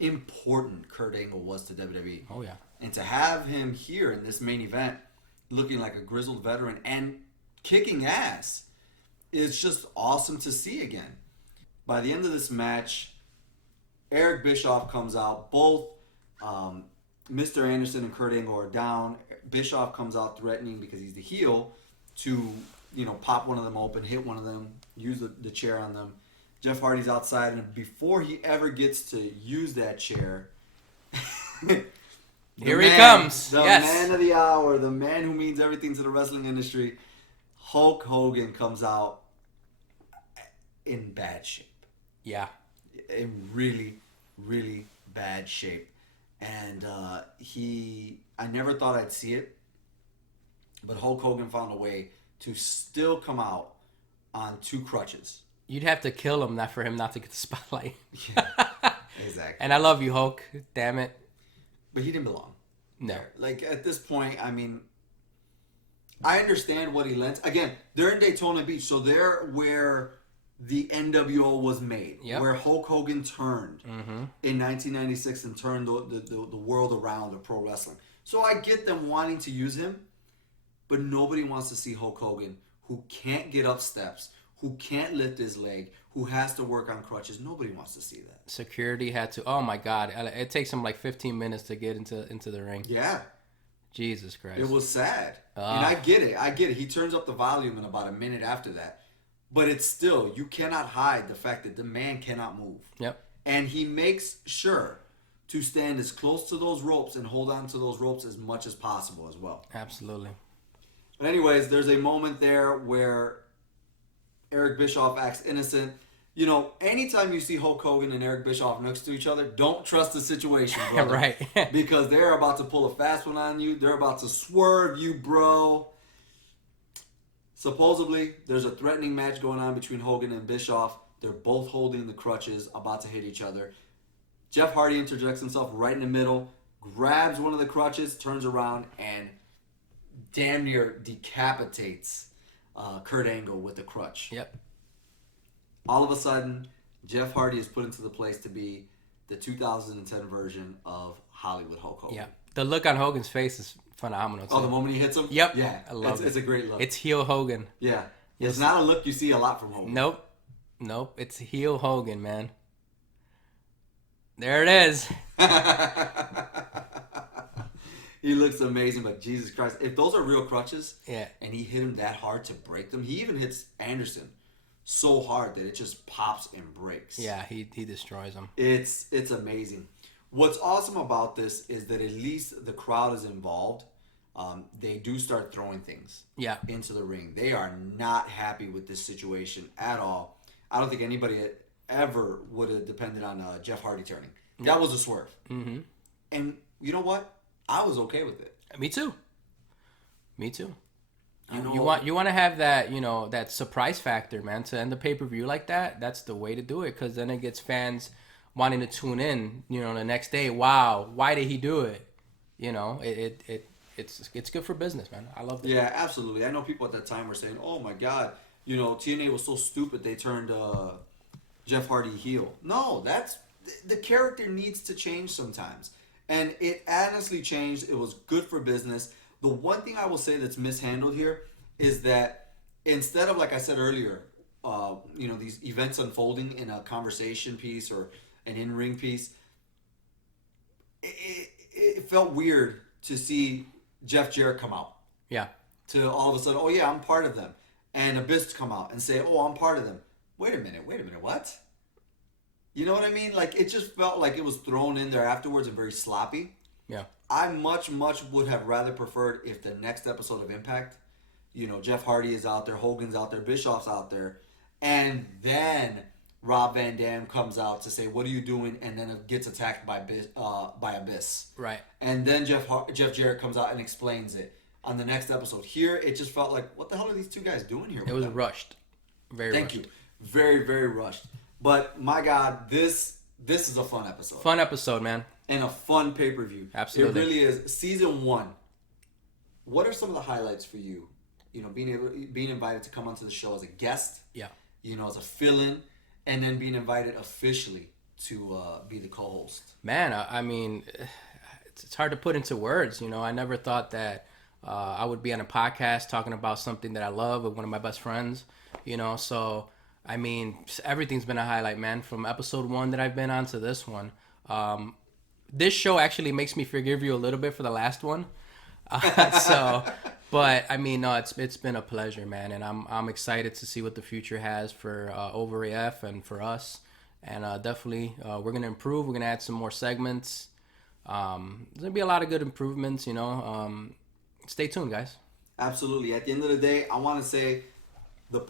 important Kurt Angle was to WWE. Oh yeah. And to have him here in this main event, looking like a grizzled veteran and kicking ass, is just awesome to see again. By the end of this match, Eric Bischoff comes out. Both Mr. Anderson and Kurt Angle are down. Bischoff comes out threatening because he's the heel to, pop one of them open, hit one of them, use the chair on them. Jeff Hardy's outside, and before he ever gets to use that chair, here he comes. The man of the hour, the man who means everything to the wrestling industry, Hulk Hogan comes out in bad shape. Yeah. In really, really bad shape. And I never thought I'd see it, but Hulk Hogan found a way to still come out on two crutches. You'd have to kill him for him not to get the spotlight. Yeah, exactly. And I love you, Hulk. Damn it. But he didn't belong. No. There. Like, at this point, I mean, I understand what he lent. Again, they're in Daytona Beach, so they're where the NWO was made. Yep. Where Hulk Hogan turned in 1996 and turned the world around of pro wrestling. So I get them wanting to use him, but nobody wants to see Hulk Hogan, who can't get up steps, who can't lift his leg, who has to work on crutches. Nobody wants to see that. Security had to. Oh my God! It takes him like 15 minutes to get into the ring. Yeah. Jesus Christ. It was sad. And I get it. He turns up the volume in about a minute after that. But it's still, you cannot hide the fact that the man cannot move. Yep. And he makes sure to stand as close to those ropes and hold on to those ropes as much as possible as well. Absolutely. But anyways, there's a moment there where Eric Bischoff acts innocent. Anytime you see Hulk Hogan and Eric Bischoff next to each other, don't trust the situation, brother. Right. Because they're about to pull a fast one on you. They're about to swerve you, bro. Supposedly, there's a threatening match going on between Hogan and Bischoff. They're both holding the crutches, about to hit each other. Jeff Hardy interjects himself right in the middle, grabs one of the crutches, turns around, and damn near decapitates Kurt Angle with the crutch. Yep. All of a sudden, Jeff Hardy is put into the place to be the 2010 version of Hollywood Hulk Hogan. Yeah. The look on Hogan's face is phenomenal. Oh, the moment he hits him? Yep. Yeah. I love it. It's a great look. It's heel Hogan. Yeah. It's not a look you see a lot from Hogan. Nope. It's heel Hogan, man. There it is. He looks amazing, but Jesus Christ. If those are real crutches, Yeah. and he hit him that hard to break them, he even hits Anderson so hard that it just pops and breaks. Yeah, he destroys him. It's amazing. What's awesome about this is that at least the crowd is involved. They do start throwing things into the ring. They are not happy with this situation at all. I don't think anybody ever would have depended on Jeff Hardy turning. That was a swerve. Mm-hmm. And you know what? I was okay with it. Me too. You You want to have that, that surprise factor, man, to end the pay-per-view like that. That's the way to do it, because then it gets fans wanting to tune in, the next day. Wow, why did he do it? It's good for business, man. I love that. Yeah, absolutely. I know people at that time were saying, "Oh my God, TNA was so stupid they turned Jeff Hardy heel." No, the character needs to change sometimes, and it honestly changed. It was good for business. The one thing I will say that's mishandled here is that instead of, like I said earlier, these events unfolding in a conversation piece or an in-ring piece, it felt weird to see Jeff Jarrett come out. Yeah. To all of a sudden, oh yeah, I'm part of them. And Abyss come out and say, oh, I'm part of them. Wait a minute, what? You know what I mean? Like, it just felt like it was thrown in there afterwards and very sloppy. Yeah. I much would have rather preferred if the next episode of Impact, Jeff Hardy is out there, Hogan's out there, Bischoff's out there, and then Rob Van Dam comes out to say, "What are you doing?" and then gets attacked by Abyss. Right. And then Jeff Jarrett comes out and explains it on the next episode. Here, it just felt like, what the hell are these two guys doing here? It was rushed. Very Thank rushed. you. Very, very rushed. But my God, this is a fun episode. Fun episode, man. And a fun pay-per-view. Absolutely. It really is. Season 1. What are some of the highlights for you? You know, being invited to come onto the show as a guest. Yeah. You know, as a fill-in, and then being invited officially to be the co-host. Man, I mean, it's hard to put into words. You know, I never thought that I would be on a podcast talking about something that I love with one of my best friends. You know, so I mean, everything's been a highlight, man. From episode 1 that I've been on to this one. This show actually makes me forgive you a little bit for the last one. But I mean, no, it's been a pleasure, man, and I'm excited to see what the future has for Over AF and for us, and definitely we're gonna improve. We're gonna add some more segments. There's gonna be a lot of good improvements, you know. Stay tuned, guys. Absolutely. At the end of the day, I want to say the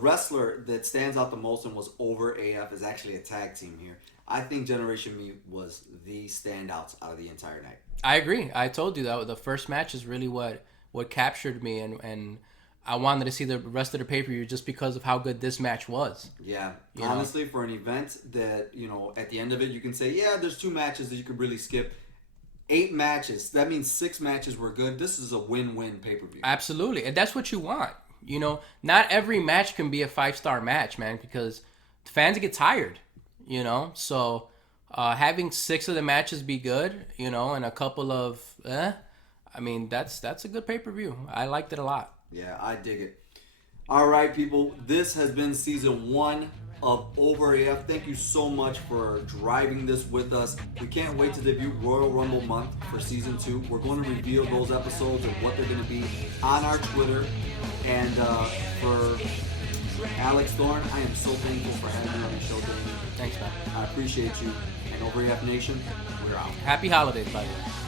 wrestler that stands out the most and was Over AF is actually a tag team here. I think Generation Me was the standouts out of the entire night. I agree. I told you that the first match is really what captured me, and I wanted to see the rest of the pay-per-view just because of how good this match was. Yeah. You Honestly, for an event that, you know, at the end of it, you can say, yeah, there's 2 matches that you could really skip. 8 matches. That means 6 matches were good. This is a win-win pay-per-view. Absolutely. And that's what you want. You know, not every match can be a 5-star match, man, because fans get tired, you know? So having 6 of the matches be good, you know, and a couple of I mean, that's a good pay-per-view. I liked it a lot. Yeah, I dig it. All right, people. This has been season 1 of Over AF. Thank you so much for driving this with us. We can't wait to debut Royal Rumble month for season 2. We're going to reveal those episodes and what they're going to be on our Twitter. And for Alex Thorn, I am so thankful for having you on the show, Danny. Thanks, man. I appreciate you. And Over AF Nation, we're out. Happy holidays, by the way.